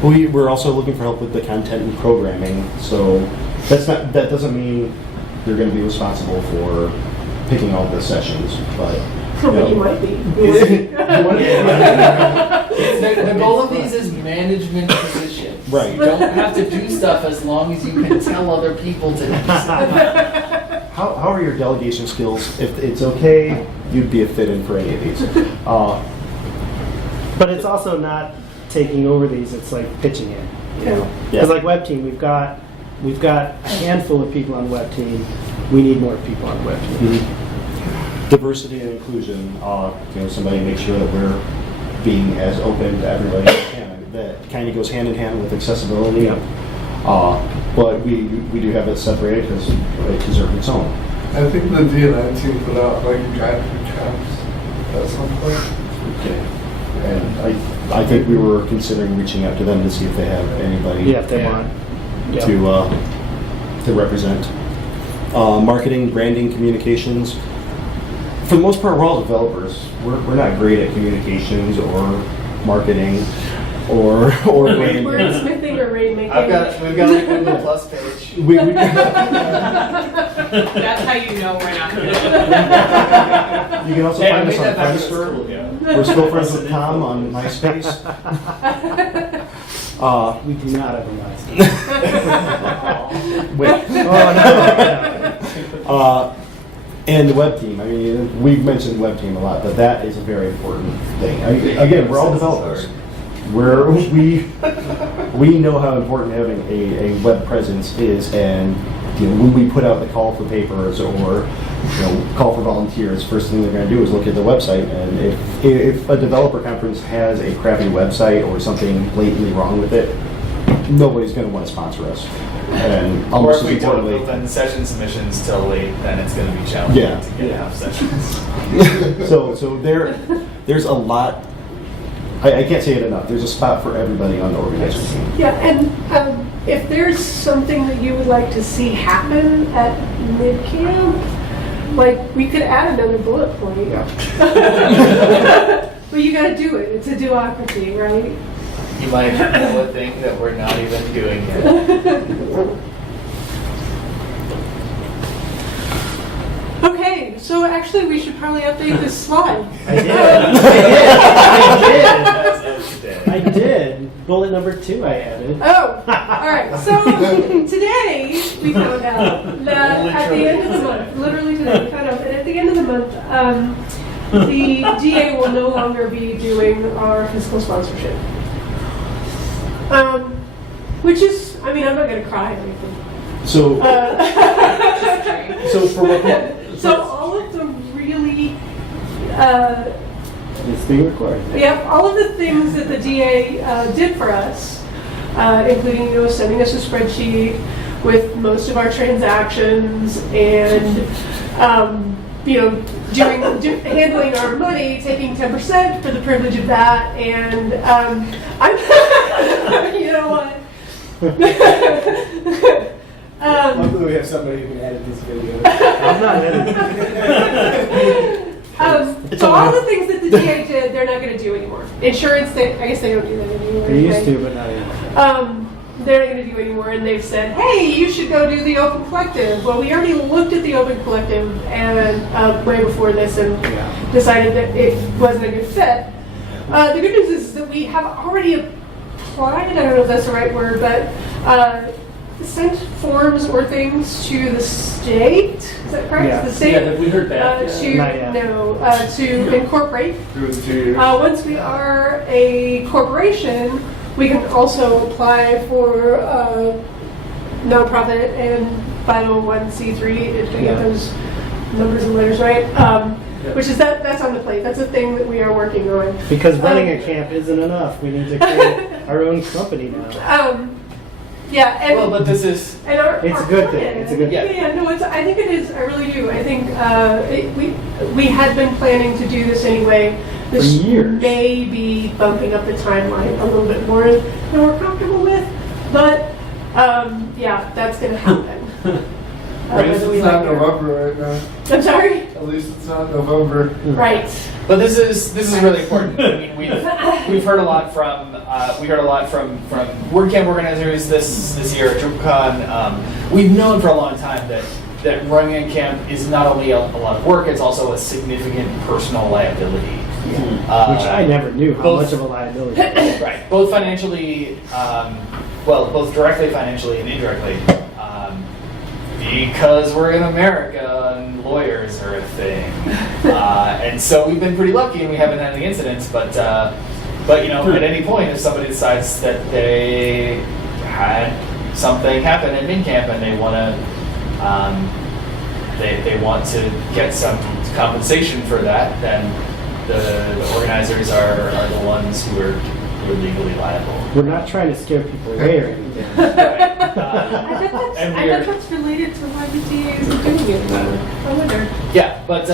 We're also looking for help with the content and programming, so that doesn't mean you're going to be responsible for picking all the sessions, but You might be. The goal of these is management positions. Right. You don't have to do stuff as long as you can tell other people to do stuff. How are your delegation skills? If it's okay, you'd be a fit in for any of these. But it's also not taking over these, it's like pitching it, you know? Yeah. Because like web team, we've got a handful of people on web team. We need more people on web team. Diversity and inclusion, somebody make sure that we're being as open to everybody as we can. That kind of goes hand in hand with accessibility. Yeah. But we do have it separated because it deserves its own. I think the DNI team put out like guide for camps at some point. Okay. And I think we were considering reaching out to them to see if they have anybody Yeah, if they want. Yeah. to represent. Marketing, branding, communications. For the most part, we're all developers. We're not great at communications or marketing or branding. Wordsmithing or rainmaking. We've got a Google Plus page. That's how you know we're not good. You can also Hey, I find us made on that back in Friendster. school, yeah. We're still friends with Tom on MySpace. We do not have a license. Wait. Oh, no. And the web team. I mean, we've mentioned web team a lot, but that is a very important thing. Again, we're all developers. We know how important having a web presence is, and when we put out the call for papers or call for volunteers, first thing they're going to do is look at the website. And if a developer conference has a crappy website or something blatantly wrong with it, nobody's going to want to sponsor us. And Or almost if as we don't, importantly, then session submissions till late, then it's gonna be challenging Yeah. to get enough sessions. so there's a lot. I can't say it enough. There's a spot for everybody on the organizer team. Yeah, and if there's something that you would like to see happen at MidCamp, like we could add another bullet point. But you gotta do it. It's a duocracy, right? You might know a thing that we're not even doing yet. Okay, so actually we should probably update this slide. I did. Bullet number 2 I added. Oh, all right. So today we found out that at the end of the month, literally today, we found out that at the end of the month, the DA will no longer be doing our fiscal sponsorship. Which is, I mean, I'm not going to cry or anything. So for what? So all of the really, It's being recorded. yeah, all of the things that the DA did for us, including sending us a spreadsheet with most of our transactions and handling our money, taking 10% for the privilege of that, and I'm, you know what? Luckily, we have somebody who can edit this video. I'm not editing. So all the things that the DA did, they're not going to do anymore. Insurance, I guess they don't do that anymore. They used to, but not anymore. They're not going to do anymore, and they've said, hey, you should go do the Open Collective. Well, we already looked at the Open Collective and way before this and decided that it wasn't a good fit. The good news is that we have already applied, I don't know if that's the right word, but sent forms or things to the state. Is that correct? Yeah. The state, Yeah, have we heard back yet? Not yet. To incorporate. Through the 2 years. Once we are a corporation, we can also apply for nonprofit and 501c3 if they get those numbers and letters right. Which is that's on the plate. That's a thing that we are working on. Because running a camp isn't enough. We need to create our own company now. Yeah, and Well, but this is and our, It's our a good plan- thing. It's a good thing. Yeah, no, I think it is. I really do. I think we had been planning to do this anyway. This For years. may be bumping up the timeline a little bit more than we're comfortable with, but yeah, that's going to happen. At least whether we it's not like it or- November right now. I'm sorry. At least it's not November. Right. But this is really important. I mean, we've heard a lot from WordCamp organizers this year at DrupalCon. We've known for a long time that running a camp is not only a lot of work; it's also a significant personal liability. Which I never knew how both- much of a liability it was. Right, both financially, both directly financially and indirectly. Because we're in America and lawyers are a thing, and so we've been pretty lucky and we haven't had any incidents. But at any point, if somebody decides that they had something happen at MidCamp and they want to get some compensation for that, then the organizers are the ones who are legally liable. We're not trying to scare people away or anything. Right. I bet And that's related to why the DA isn't doing it. I wonder. Yeah, but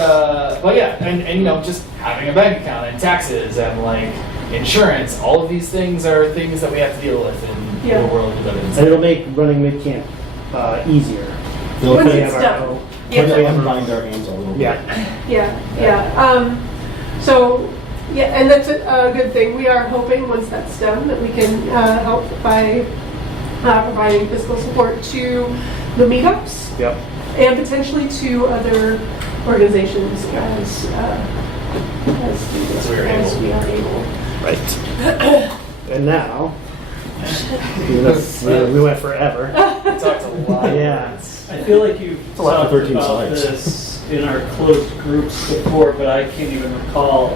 yeah, and just having a bank account and taxes and like insurance, all of these things are things that we have to deal with in the world we live in. And it'll make running MidCamp easier. Once We it's have our done. own- Yeah. Once we unbind our hands a little bit. Yeah. So, yeah, and that's a good thing. We are hoping once that's done that we can help by providing fiscal support to the meetups Yep. and potentially to other organizations as we are able. Right. And now, we went forever. We talked a lot. Yeah. I feel like you've a lot talked for 13 about slides. this in our closed groups before, but I can't even recall.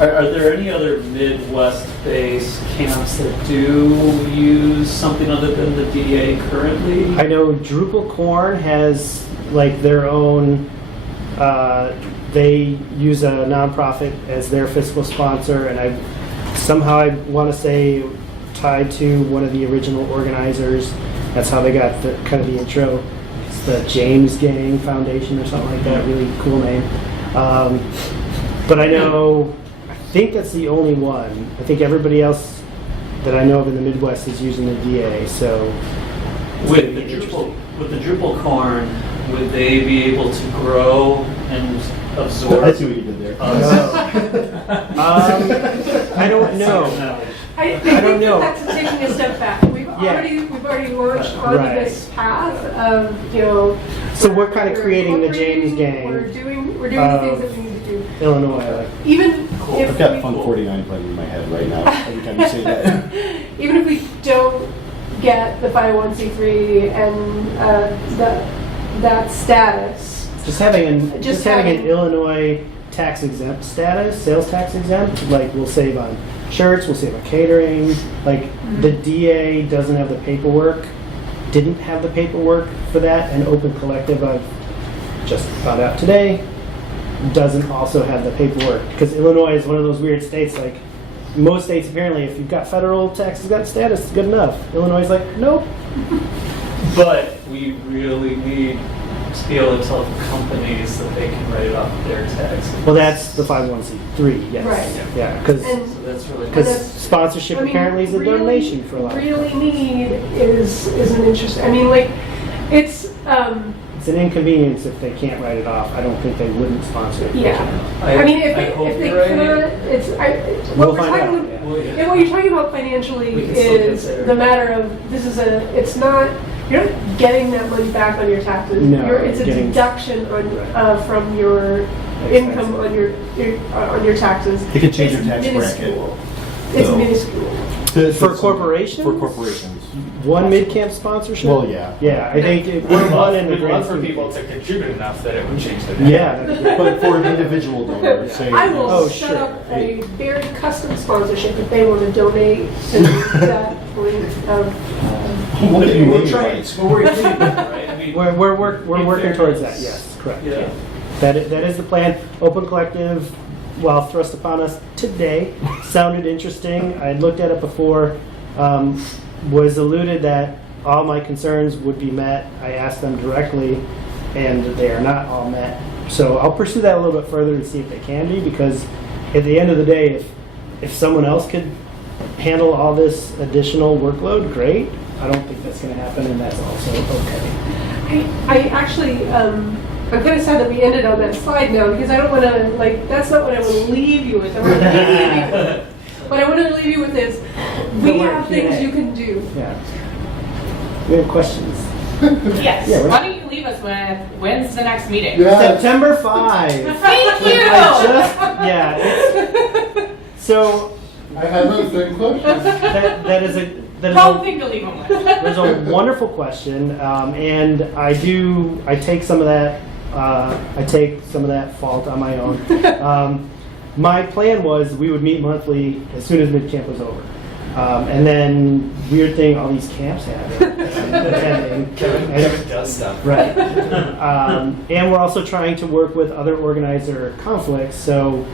Are there any other Midwest-based camps that do use something other than the DA currently? I know Drupal Corn has like their own. They use a nonprofit as their fiscal sponsor, and I want to say tied to one of the original organizers. That's how they got the kind of the intro. It's the James Gang Foundation or something like that. Really cool name. But I think that's the only one. I think everybody else that I know of in the Midwest is using the DA. So it's With gonna the be interesting. Drupal corn, would they be able to grow and absorb? I see what you did there. us? I don't know. I don't think know. that's taking a step back. We've already launched onto Right. this path of So we're kind of creating the James Gang, We're doing the things that we need to do. Illinois. Like, Even if I've got we, Funk 49 playing in my head right now every time you say that. even if we don't get the 501c3 and that status, just having an having- Illinois tax exempt status, sales tax exempt, like we'll save on shirts, we'll save on catering. Like the DA doesn't have the paperwork, didn't have the paperwork for that, and Open Collective, I've just found out today, doesn't also have the paperwork because Illinois is one of those weird states. Like most states, apparently, if you've got federal tax exempt status, it's good enough. Illinois is like, nope. But we really need to be able to tell companies that they can write it off their tax. Well, that's the 501c3, yes. Right. Yeah, because And So that's really. that's- sponsorship I mean, apparently is a really- donation for a lot of people. Really need is an interesting, I mean, like, it's, It's an inconvenience if they can't write it off. I don't think they wouldn't sponsor it. yeah. I mean, if I they, hope if they you're right. cannot, it's, We'll what we're find talking out, about, yeah. Well, yeah. and what you're talking about financially We can still get is there. the matter of, this is it's not, you're not getting that money back on your taxes. No, It's a getting- deduction on, Right. from your income on your taxes. They could change It's their tax bracket. minuscule. It's So- minuscule. For corporations? For corporations. One MidCamp sponsorship? Well, yeah. Yeah, I think we're one in the We'd grand love for scheme. people to contribute enough that it would change the. Yeah, that'd be great. But for an individual donor, say. I will Oh, set sure. up a very custom sponsorship if they want to donate to that point of. We'll get you We're name trying, rights. well, we're doing that, right? I mean, We're in working towards that, fairness, yes, correct. Yeah. That is the plan. Open Collective, while thrust upon us today, sounded interesting. I had looked at it before, was alluded that all my concerns would be met. I asked them directly, and they are not all met. So I'll pursue that a little bit further and see if they can be, because at the end of the day, if someone else could handle all this additional workload, great. I don't think that's going to happen, and that's also okay. I actually, I'm kind of sad that we ended on that slide now because I don't want to, like, that's not what I want to leave you with. I want to leave you with. What I want to leave you with is, we Don't worry, have things Q&A. you can do. Yeah. We have questions. Yes. Yeah, we're- Why don't you leave us with when's the next meeting? Yeah. September 5. Thank you. I just, yeah. So I had those same questions. that is a Wrong thing to leave them with. there's a wonderful question, and I take some of that fault on my own. My plan was we would meet monthly as soon as MidCamp was over, and then weird thing all these camps have attending. Kevin does stuff. Right. And we're also trying to work with other organizer conflicts, so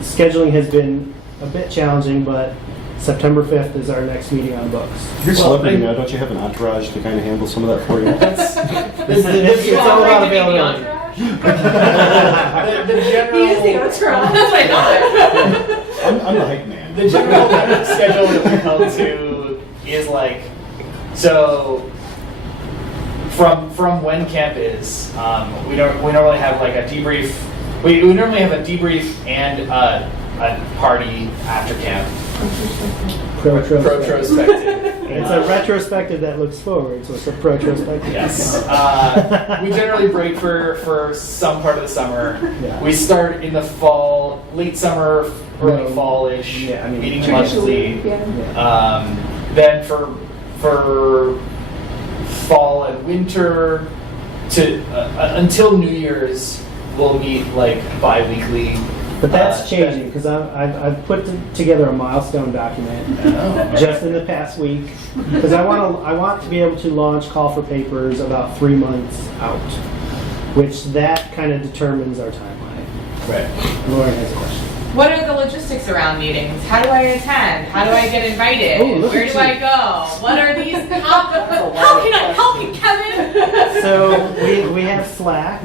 scheduling has been a bit challenging, but September 5th is our next meeting on books. You're a Well, celebrity I- now, don't you have an entourage to kind of handle some of that for you? It's all about availability. The He is the general, entourage. That's what I thought. I'm the hype man. the general kind of schedule that we come to is like, so from when camp is, we normally have like a debrief. We normally have a debrief and a party after camp. Protrospective. It's a retrospective that looks forward, so it's a protrospective. Yes. We generally break for some part of the summer. Yeah. We start in the fall, late summer, early No. fall-ish, Yeah, I mean, meeting Traditionally, monthly. yeah. Then for fall and winter to until New Year's, we'll meet like bi-weekly. But that's changing, because I've put together a milestone document Oh. just in the past week, because I want to be able to launch call for papers about 3 months out, which that kind of determines our timeline. Right. Lauren has a question. What are the logistics around meetings? How do I attend? How do I get invited? Oh, look Where at do you. I go? What are these? How can I help you, Kevin? So we have Slack.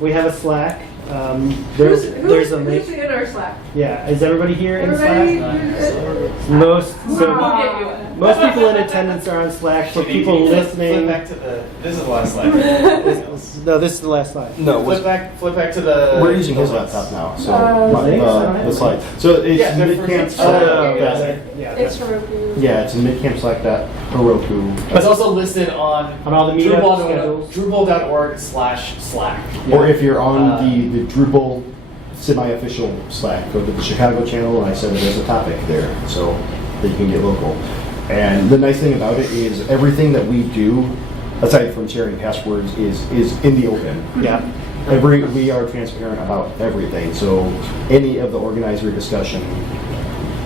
We have a Slack. There's a Who's link. in our Slack? Yeah, is everybody here in Everybody? Slack? Most We'll get you in. most people in attendance are on Slack. For people Flip listening, back to the. This is the last slide. no, this is the last slide. No, Flip back to the. we're using his the laptop now, so thanks. the slide. So it's Yeah, they're MidCamp for- Slack. Yeah, It's Roku. Yeah, it's Midcamp Slack.Heroku. But it's also listed on all the meetup schedules. Drupal.org/Slack. Or if you're on Uh, the Drupal semi-official Slack, go to the Chicago channel, and I said there's a topic there, so that you can get local. And the nice thing about it is everything that we do, aside from sharing passwords, is in the open. Yeah. We are transparent about everything, so any of the organizer discussion,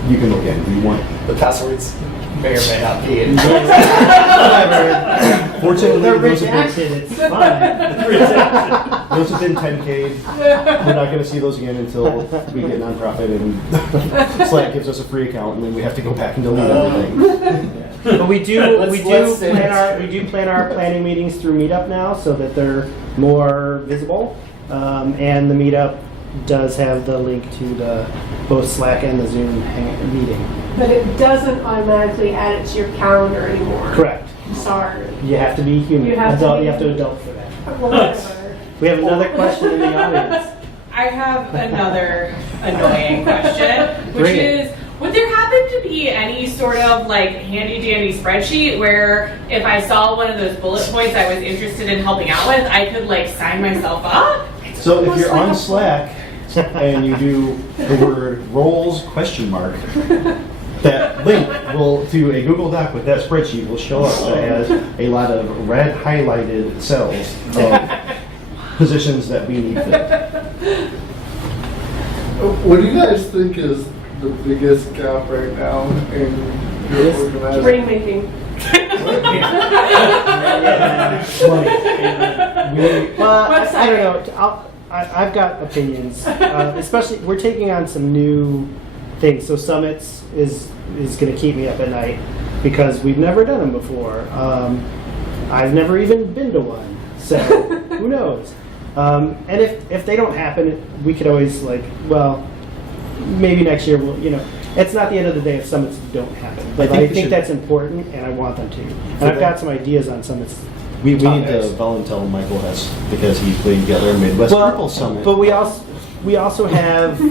you can look in. We want. The passwords may or may not be in. Whatever. Fortunately, They're those have redacted. It's fine. Those have been 10K'd. We're not going to see those again until we get nonprofit and Slack gives us a free account, and then we have to go back and delete everything. But we do Let's say that's plan our planning meetings through Meetup now, so that they're more visible. And the Meetup does have the link to the both Slack and the Zoom meeting. But it doesn't automatically add it to your calendar anymore. Correct. Sorry. You have to be human. You have to adult. be- You have to adult for that. Well, whatever. We have another question in the audience. I have another annoying question, which Bring it. is, would there happen to be any sort of like handy dandy spreadsheet where if I saw one of those bullet points I was interested in helping out with, I could like sign myself up? So if you're Almost like on a- Slack and you do the word roles ? That link will to a Google Doc with that spreadsheet will show up that has a lot of red highlighted cells of positions that we need filled. What do you guys think is the biggest gap right now in your organization? Rainmaking. Well, I don't know. I've got opinions. Especially, we're taking on some new things. So summits is going to keep me up at night because we've never done them before. I've never even been to one, so who knows? And if they don't happen, we could always maybe next year we'll, it's not the end of the day if summits don't happen. But I think that's important, and I want them to. And I've got some ideas on summits. We need to topics. volunteer Michael Hess because he's putting together a Midwest Drupal Summit. But we also have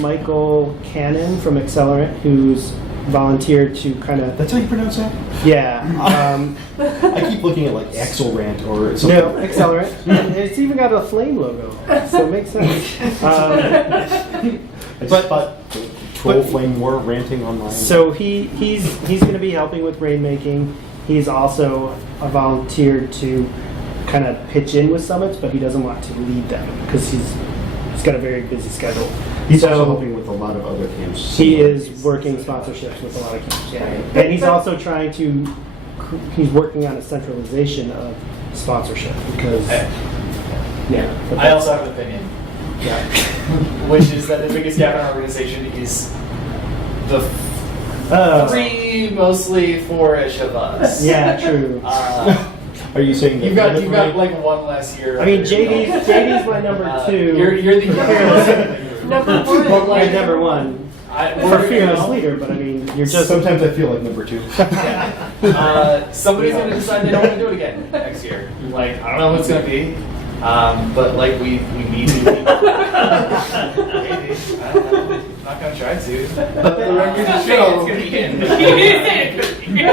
Michael Cannon from Accelerant, who's volunteered to kind of That's how you pronounce that? yeah. I keep looking at like Axelrant or something. No, Accelerant. And it's even got a flame logo, so it makes sense. I just thought troll flame war ranting online. So he's going to be helping with rainmaking. He's also a volunteer to kind of pitch in with summits, but he doesn't want to lead them because he's got a very busy schedule. He's So- also helping with a lot of other camps. He is working sponsorships with a lot of camps, yeah. And he's also he's working on a centralization of sponsorship because, yeah. but I also have an opinion, yeah. which is that the biggest gap in our organization is the three, mostly four-ish of us. Yeah, true. Are you saying that You've got like one less year. I mean, under your belt. JD's my number two. You're the Number one. But you're number one. For fearless leader, but I mean, you're just Sometimes I feel like number two. Somebody's going to decide they don't want to do it again next year. Like, I don't know what it's going to be, but like we need new people. Maybe. I don't know. I'm not going to try to. But the record It's show. going to be in.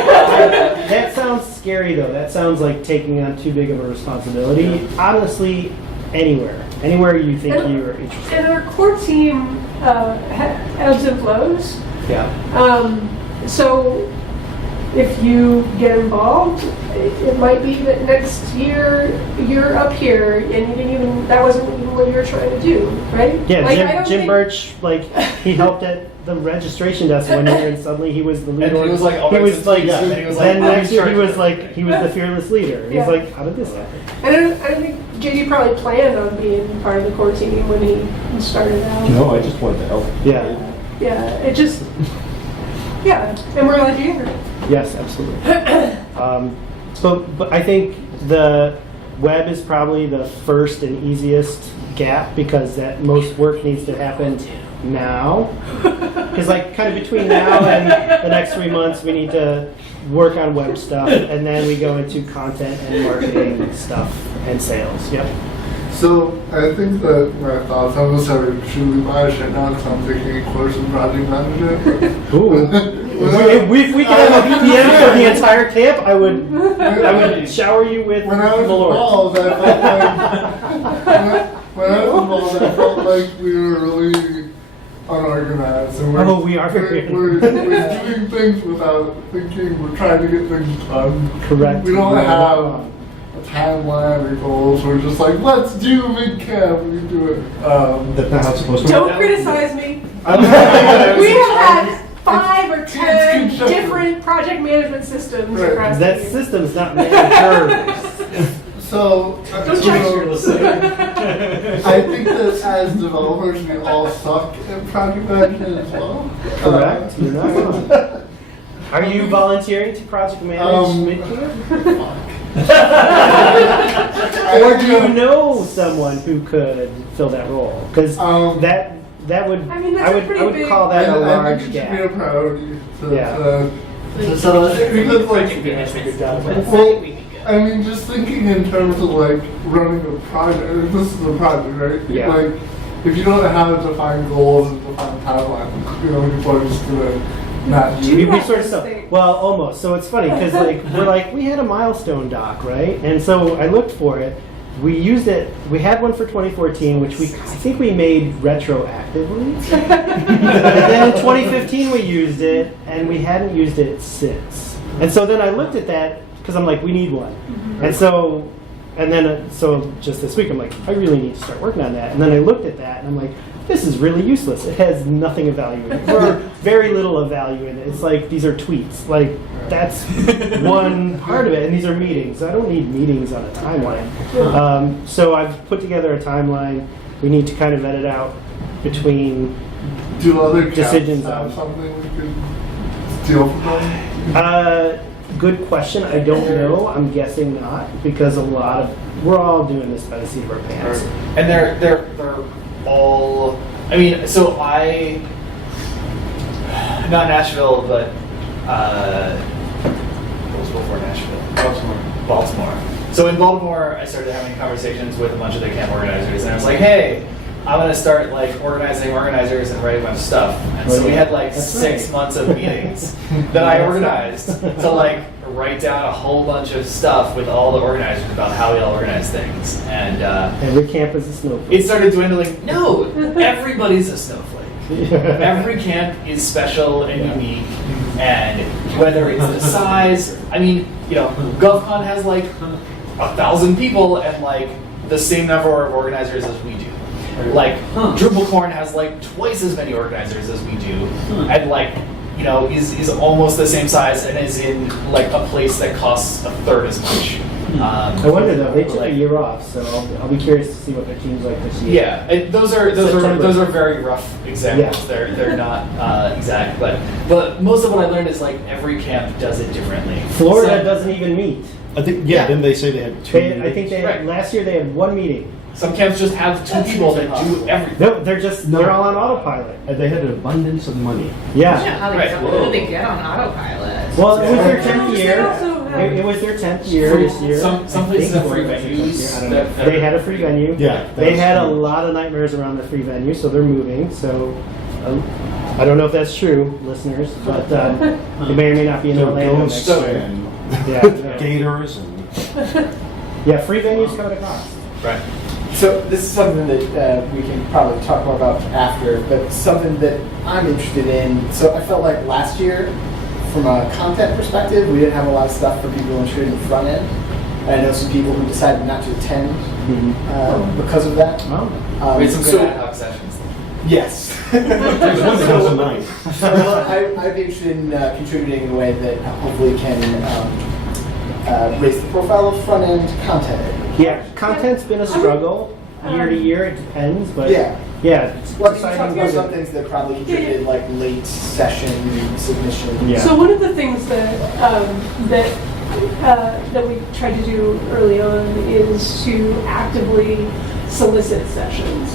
That sounds scary though. That sounds like taking on too big of a responsibility. Honestly, anywhere you think you are interested. And our core team ebbs and flows. Yeah. So if you get involved, it might be that next year you're up here and that wasn't even what you were trying to do, right? Yeah, Like, I Jim, don't Jim think- Birch, he helped at the registration desk one year, and suddenly he was the leader. And he was like, oh, he was it's like, yeah. And he was like, then oh, next he's year he charged. was like, he was the fearless leader. He's Yeah. like, how did this happen? And I think JD probably planned on being part of the core team when he started out. No, I just wanted to help. Yeah. Yeah, it just, yeah, and we're glad you're here. Yes, absolutely. But I think the web is probably the first and easiest gap because that most work needs to happen now. Because kind of between now and the next 3 months, we need to work on web stuff, and then we go into content and marketing stuff and sales. Yep. So I think that my thoughts on this are truly biased right now because I'm taking a course in project management. Ooh. If we could have a VPN for the entire camp, I would shower you with When I was Lord. involved, I felt like we were really unorganized, and Oh, we are very we're doing things without thinking. We're trying to get things done. Correct. We don't have a timeline or goals. We're just like, let's do MidCamp. We do it. That's not how it's supposed to Don't work. criticize me. I We have had 5 or 10 it's different project management systems Right. across That the year. system's not managers. So, Don't judge your I think that as developers, we all suck at project management as well. Correct. You're not wrong. Are you volunteering to project manage MidCamp? Or do you know someone who could fill that role? Because that would I mean, that's I a would pretty big- call that a I large think it should be gap. a priority Yeah. so because Project management. well, I mean, just thinking in terms of like running a project. This is a project, right? Yeah. Like, if you don't have defined goals and defined timelines, people are just gonna not Do do We, it. we sort of well, almost. So it's funny because we had a milestone doc, right? And so I looked for it. We used it. We had one for 2014, which I think we made retroactively. And then in 2015 we used it, and we hadn't used it since. And so then I looked at that because I'm like, we need one. And so just this week I'm like, I really need to start working on that. And then I looked at that and I'm like, this is really useless. It has nothing of value in it, or very little of value in it. It's like these are tweets. Like that's one part of it, and these are meetings. I don't need meetings on a timeline. So I've put together a timeline. We need to kind of vet it out between Do other decisions camps have on- something we could steal from them? Good question. I don't know. I'm guessing not, because we're all doing this by the seat of our pants. And they're all. I mean, not Nashville, but what was before Nashville? Baltimore. So in Baltimore, I started having conversations with a bunch of the camp organizers, and I was like, hey, I'm gonna start like organizing organizers and writing a bunch of stuff. And so we had like That's 6 months of meetings that I organized to like write down a whole bunch of stuff with all the organizers about how we all organize things. And Every camp is a snowflake. it started dwindling. No, everybody's a snowflake. Every camp is special and unique, and whether it's the size, I mean, GovCon has like 1,000 people and like the same number of organizers as we do. Like DrupalCorn has like twice as many organizers as we do, and like is almost the same size and is in like a place that costs a third as much. I wonder though. They took a year off, so I'll be curious to see what their team's like this year. Yeah, those are very rough examples. Yeah. They're not exact, but most of what I learned is like every camp does it differently. Florida So- doesn't even meet. I think, didn't they say they had two I think Right. last year they had one meeting. Some camps just have two people that do everything. No, they're all on autopilot. And they had an abundance of money. Yeah. What did they get on autopilot? Well, it was their 10th They year. also have- It was their 10th year this year. Some I places think have free Florida has their 10th year. venues I don't know. that- They had a free venue. Yeah, They that's had a true. lot of nightmares around their free venue, so they're moving. So I don't know if that's true, listeners, but they may or may not be in There Orlando were next ghosts year. and Yeah. gators and Yeah, free venues come at a cost. Right. So this is something that we can probably talk more about after, but something that I'm interested in. So I felt like last year, from a content perspective, we didn't have a lot of stuff for people interested in the front end. And I know some people who decided not to attend because of that. Oh. We had some good so- ad hoc sessions. Yes. there's one that has a nine. So I'd be interested in contributing in a way that hopefully can raise the profile of front end content. Yeah, content's been a struggle year to year. It depends, but Yeah. yeah. Well, you deciding talked about whether- some things that probably contributed, like late session submission. Yeah. So one of the things that we tried to do early on is to actively solicit sessions.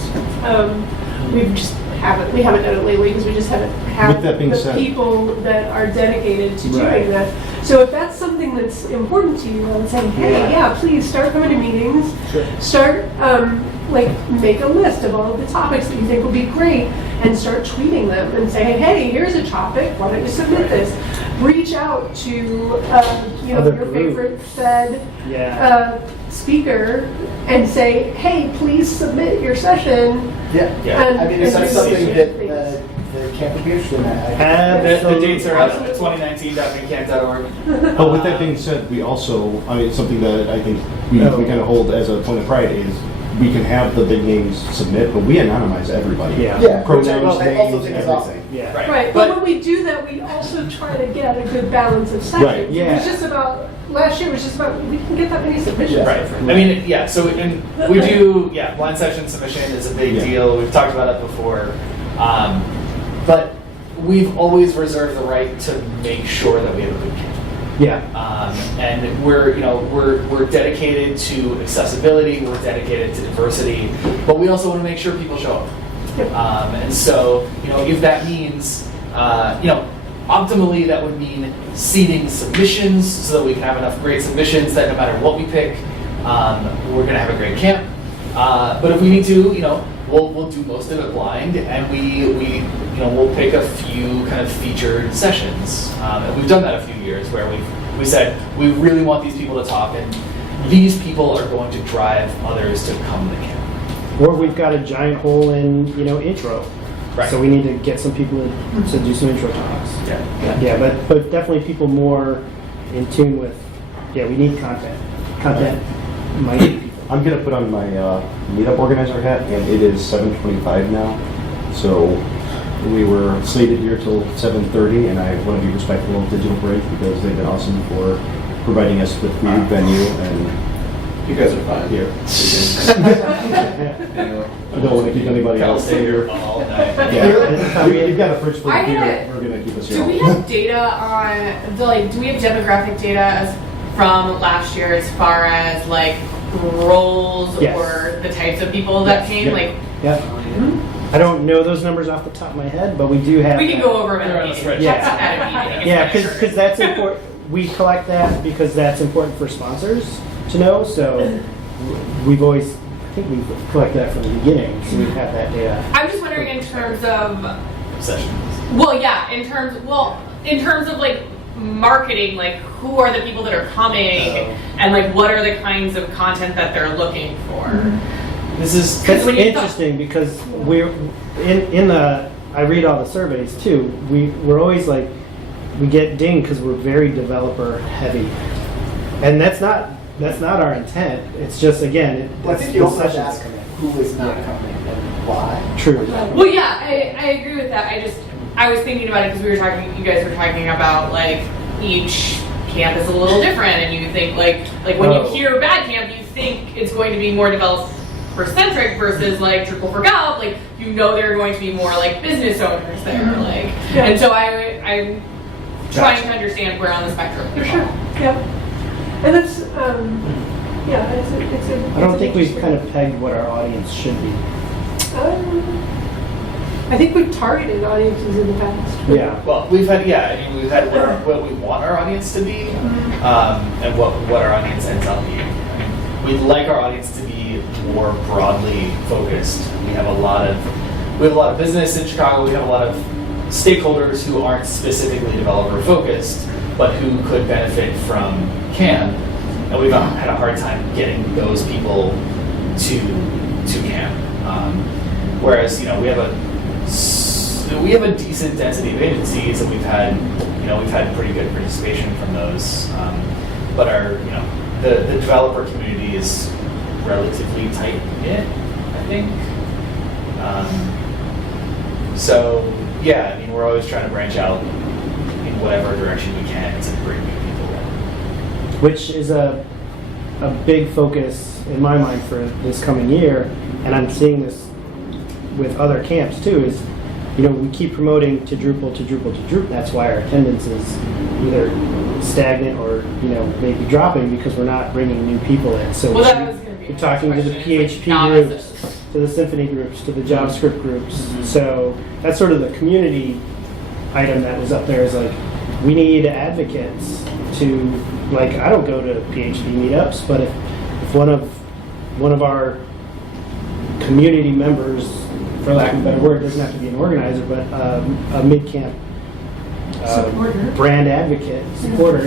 We haven't done it lately because we just haven't had With that being the said- people that are dedicated to Right. doing that. So if that's something that's important to you, I would say, hey, yeah, please start coming to meetings. Sure. Start, make a list of all of the topics that you think will be great and start tweeting them and say, hey, here's a topic, why don't you submit this? Reach out to, Other your groups. favorite Fed Yeah. speaker and say, hey, please submit your session. Yeah. And- I mean, is that and something do that things. the camp would be interested in? The dates are up at Absolutely. 2019.midcamp.org. But with that being said, we also, something that I think we kind of hold as a point of pride is we can have the big names submit, but we anonymize everybody. Yeah. Yeah. Pronouns, which I also names, think is awesome. everything. Yeah. Right, but when we do that, we also try to get a good balance of sessions. Right, yeah. It was just about, last year was just about, we can get that many submissions. Right. I mean, yeah. So we do. Yeah. Blind session submission is a big Yeah. deal. We've talked about it before. But we've always reserved the right to make sure that we have a good camp. Yeah. And we're dedicated to accessibility, we're dedicated to diversity, but we also want to make sure people show up. And so, if that means, optimally that would mean seeding submissions so that we can have enough great submissions that no matter what we pick, we're going to have a great camp. But if we need to, we'll do most of it blind, and we'll pick a few kind of featured sessions. And we've done that a few years where we said we really want these people to talk, and these people are going to drive others to come to the camp. Or we've got a giant hole in, intro. Right. So we need to get some people to do some intro talks. Yeah. But definitely people more in tune with, we need content. Content might need people. I'm going to put on my meetup organizer hat, and it is 7:25 now. So we were slated here till 7:30, and I want to be respectful of Digital Break because they've been awesome for providing us with food, venue, and You guys are fine. here. I don't want to keep anybody else here. All night. Yeah, you've got a fridge full I of beer. had We're going to keep us Do here. we have data on do we have demographic data from last year as far as like roles Yes. or the types of people that came? Yep. Like Yeah. I don't know those numbers off the top of my head, but we do have. we can that. go over them They're at on a the meeting. spreadsheet. At a meeting. Yeah, because that's important. We collect that because that's important for sponsors to know. So we've always, I think we've collected that from the beginning, so we have that data. I'm just wondering in terms of Sessions. in terms of like marketing, like who are the people that are coming and like what are the kinds of content that they're looking for? This is That's when you interesting because we're in the. I read all the surveys too. We're always like we get dinged because we're very developer heavy, and that's not our intent. It's just again. Well, I think you also have to ask who is not coming and why. True. Well, yeah, I agree with that. I was thinking about it because you guys were talking about like each camp is a little different, and you think like when you hear bad camp, you think it's going to be more developer-centric versus like Drupal for Gov, like there are going to be more like business owners there, like, and so I'm trying to understand where on the spectrum. For sure. Yep. And that's, it's a. I don't think we've kind of pegged what our audience should be. I think we've targeted audiences in the past. Yeah. Well, we've had what we want our audience to be, and what our audience ends up being. We'd like our audience to be more broadly focused. We have a lot of business in Chicago. We have a lot of stakeholders who aren't specifically developer focused, but who could benefit from camp, and we've had a hard time getting those people to camp. Whereas we have a decent density of agencies, and we've had pretty good participation from those. But our the developer community is relatively tight knit, I think. So yeah, we're always trying to branch out in whatever direction we can to bring new people in. Which is a big focus in my mind for this coming year, and I'm seeing this with other camps too, is we keep promoting to Drupal. That's why our attendance is either stagnant or maybe dropping because we're not bringing new people in. So Well, that was going to be we're talking to the PHP groups, to the Symfony groups, to the JavaScript groups. So that's sort of the community item that was up there, is like we need advocates to, like, I don't go to PHP meetups, but if one of our community members, for lack of a better word, doesn't have to be an organizer, but a MidCamp brand advocate, supporter,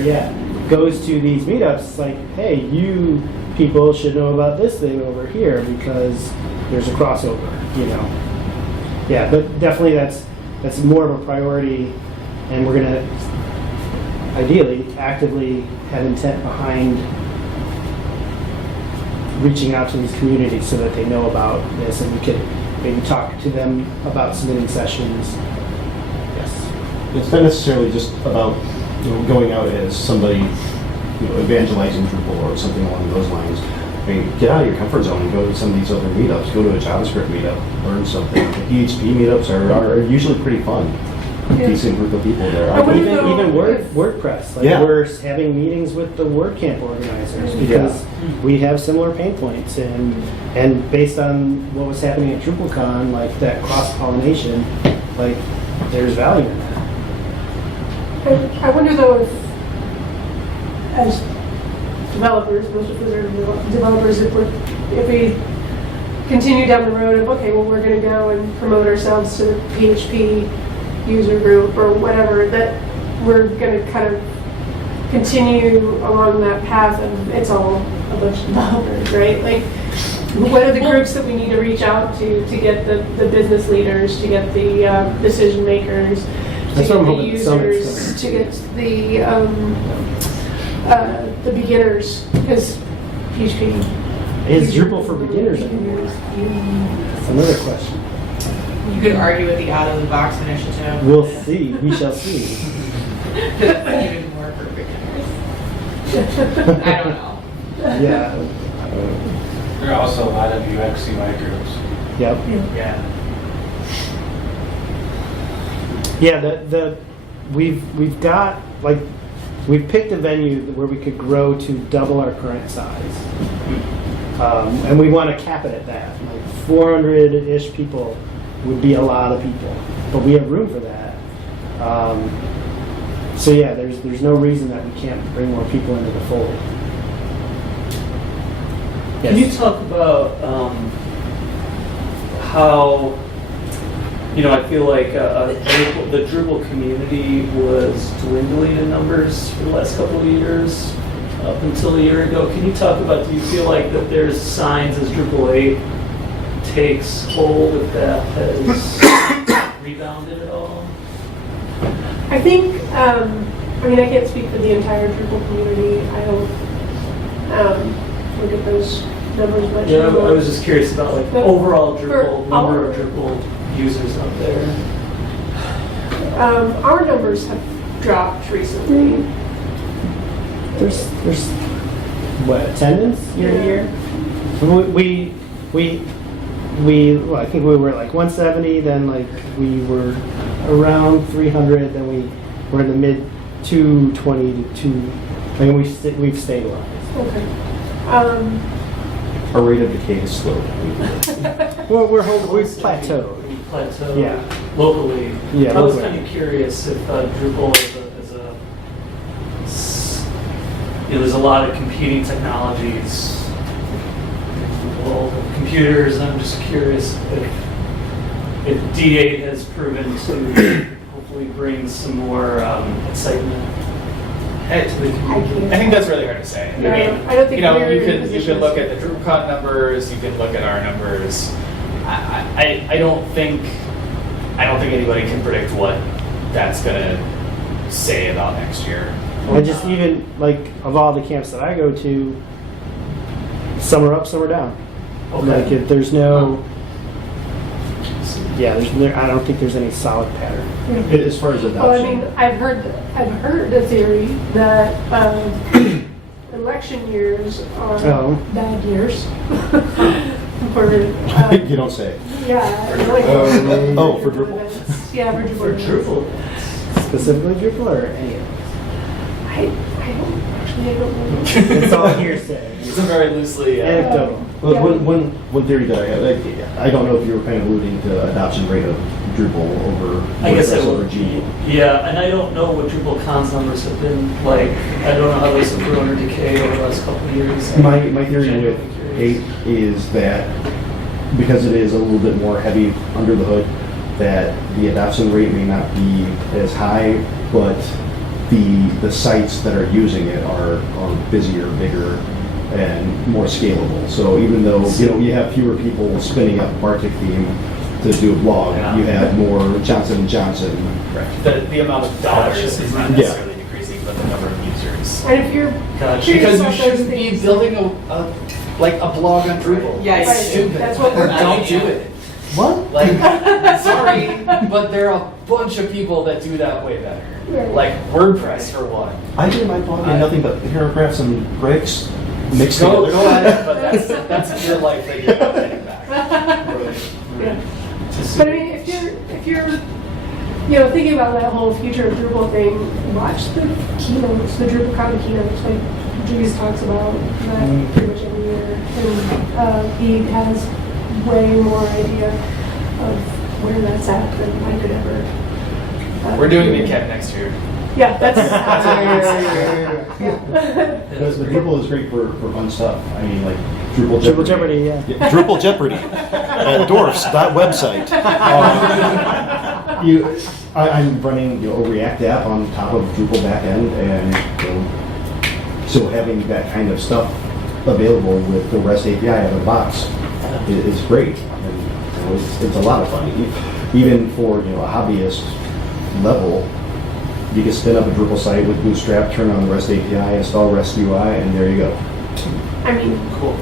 goes to these meetups, it's like, hey, you people should know about this thing over here because there's a crossover, Yeah, but definitely that's more of a priority, and we're going to ideally actively have intent behind reaching out to these communities so that they know about this, and we could maybe talk to them about submitting sessions. Yes. It's not necessarily just about going out as somebody evangelizing Drupal or something along those lines. Get out of your comfort zone and go to some of these other meetups. Go to a JavaScript meetup, learn something. The PHP meetups are usually pretty fun. Yeah. decent group of people there. I wouldn't Even, know even if- WordPress, like Yeah. we're having meetings with the WordCamp organizers because we have similar pain points, and based on what was happening at DrupalCon, like that cross-pollination, like there's value in that. I wonder though if, as developers, most of us are developers, if we continue down the road of, okay, well, we're going to go and promote ourselves to the PHP user group or whatever, that we're going to kind of continue along that path of it's all a bunch of developers, right? Like, what are the groups that we need to reach out to get the business leaders, to get the decision makers, to That's get what I'm the hoping the summit's users, to get the beginners, because PHP Is Drupal for beginners anymore? That's another question. You could argue with the out-of-the-box initiative. We'll see. We shall see. That's even more for beginners. I don't know. Yeah. There are also a lot of UX UI groups. Yep. Yeah. Yeah. We've got like we've picked a venue where we could grow to double our current size, and we want to cap it at that. Like 400-ish people would be a lot of people, but we have room for that. So yeah, there's no reason that we can't bring more people into the fold. Can you Yes. talk about how, I feel like the Drupal community was dwindling in numbers for the last couple of years, up until a year ago. Can you talk about, do you feel like that there's signs as Drupal 8 takes hold that has rebounded at all? I think, I can't speak for the entire Drupal community. I don't look at those numbers much. Yeah, I anymore. was just curious about like But overall for Drupal, number of our- Drupal users out there. Our numbers have dropped recently. There's what, attendance year to year? Well, I think we were like 170, then like we were around 300, then we were in the mid 220 to 2. I mean, we've stabilized. Okay. Our rate of decay is slow. Well, we've plateaued. Plateau Yeah. locally. Yeah, I was locally. kind of curious if Drupal there's a lot of competing technologies, well, computers. I'm just curious if D8 has proven to hopefully bring some more excitement to the community. I think that's really hard to say. Yeah, I mean, I don't think we're you in could position look to- at the DrupalCon numbers, you can look at our numbers. I don't think anybody can predict what that's gonna say about next year. I just even like of all the camps that I go to, some are up, some are down. Like if there's no, I don't think there's any solid pattern. As far as Well, adoption. I've heard the theory that election years are Oh. bad years. For, You don't say. yeah, really. Oh, for Drupal. Yeah, for Drupal. For Drupal. Specifically Drupal or any of it? I don't know. It's all hearsay. It's a very loosely. Anecdotal. Well, Yeah. one theory that I have, I don't know if you were kind of alluding to adoption rate of Drupal over I guess I WordPress over would. G. Yeah, and I don't know what DrupalCon's numbers have been like. I don't know how those have grown or decayed over the last couple of years. My theory Genuinely with curious. 8 is that because it is a little bit more heavy under the hood, that the adoption rate may not be as high, but the sites that are using it are busier, bigger, and more scalable. So even though you have fewer people spinning up a Bartik theme to do a blog, Yeah. you have more Johnson & Johnson. The amount of dollars is not Yeah. necessarily decreasing, but the number of users. And if you're Gotcha. curious Because you about those shouldn't be things, building a blog on Drupal. Yeah, It's right, stupid. that's what we're Don't do doing. it. What? Like, sorry, but there are a bunch of people that do that way better. Right. Like WordPress for one. I do my blog in nothing but paragraphs and breaks mixed Go together. at it, but that's your life that you're not getting back. yeah. But I mean, if you're thinking about that whole future of Drupal thing, watch the keynotes, the DrupalCon keynotes, like Dries talks about that pretty much every year. And he has way more idea of where that's at than I could ever. We're doing MidCamp next year. Yeah, that's. Because the Drupal is great for fun stuff. I mean, like Drupal Drupal Jeopardy. Jeopardy, yeah. Drupal Jeopardy at Dorf's website. I'm running a React app on top of Drupal backend, and so having that kind of stuff available with the REST API out of the box is great. And, it's a lot of fun. Even for a hobbyist level, you can spin up a Drupal site with Bootstrap, turn on the REST API, install REST UI, and there you go. I mean, Cool.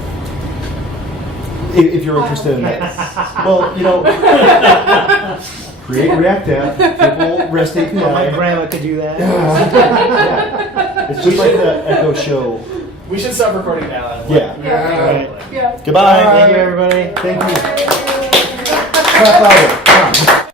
If you're interested in that. Well, create React app, Drupal REST API. My grandma could do that. Yeah. It's just like the Echo Show. We should stop recording now. And Yeah. yeah. Goodbye. Thank you, everybody. Thank you. Clap louder. Come on.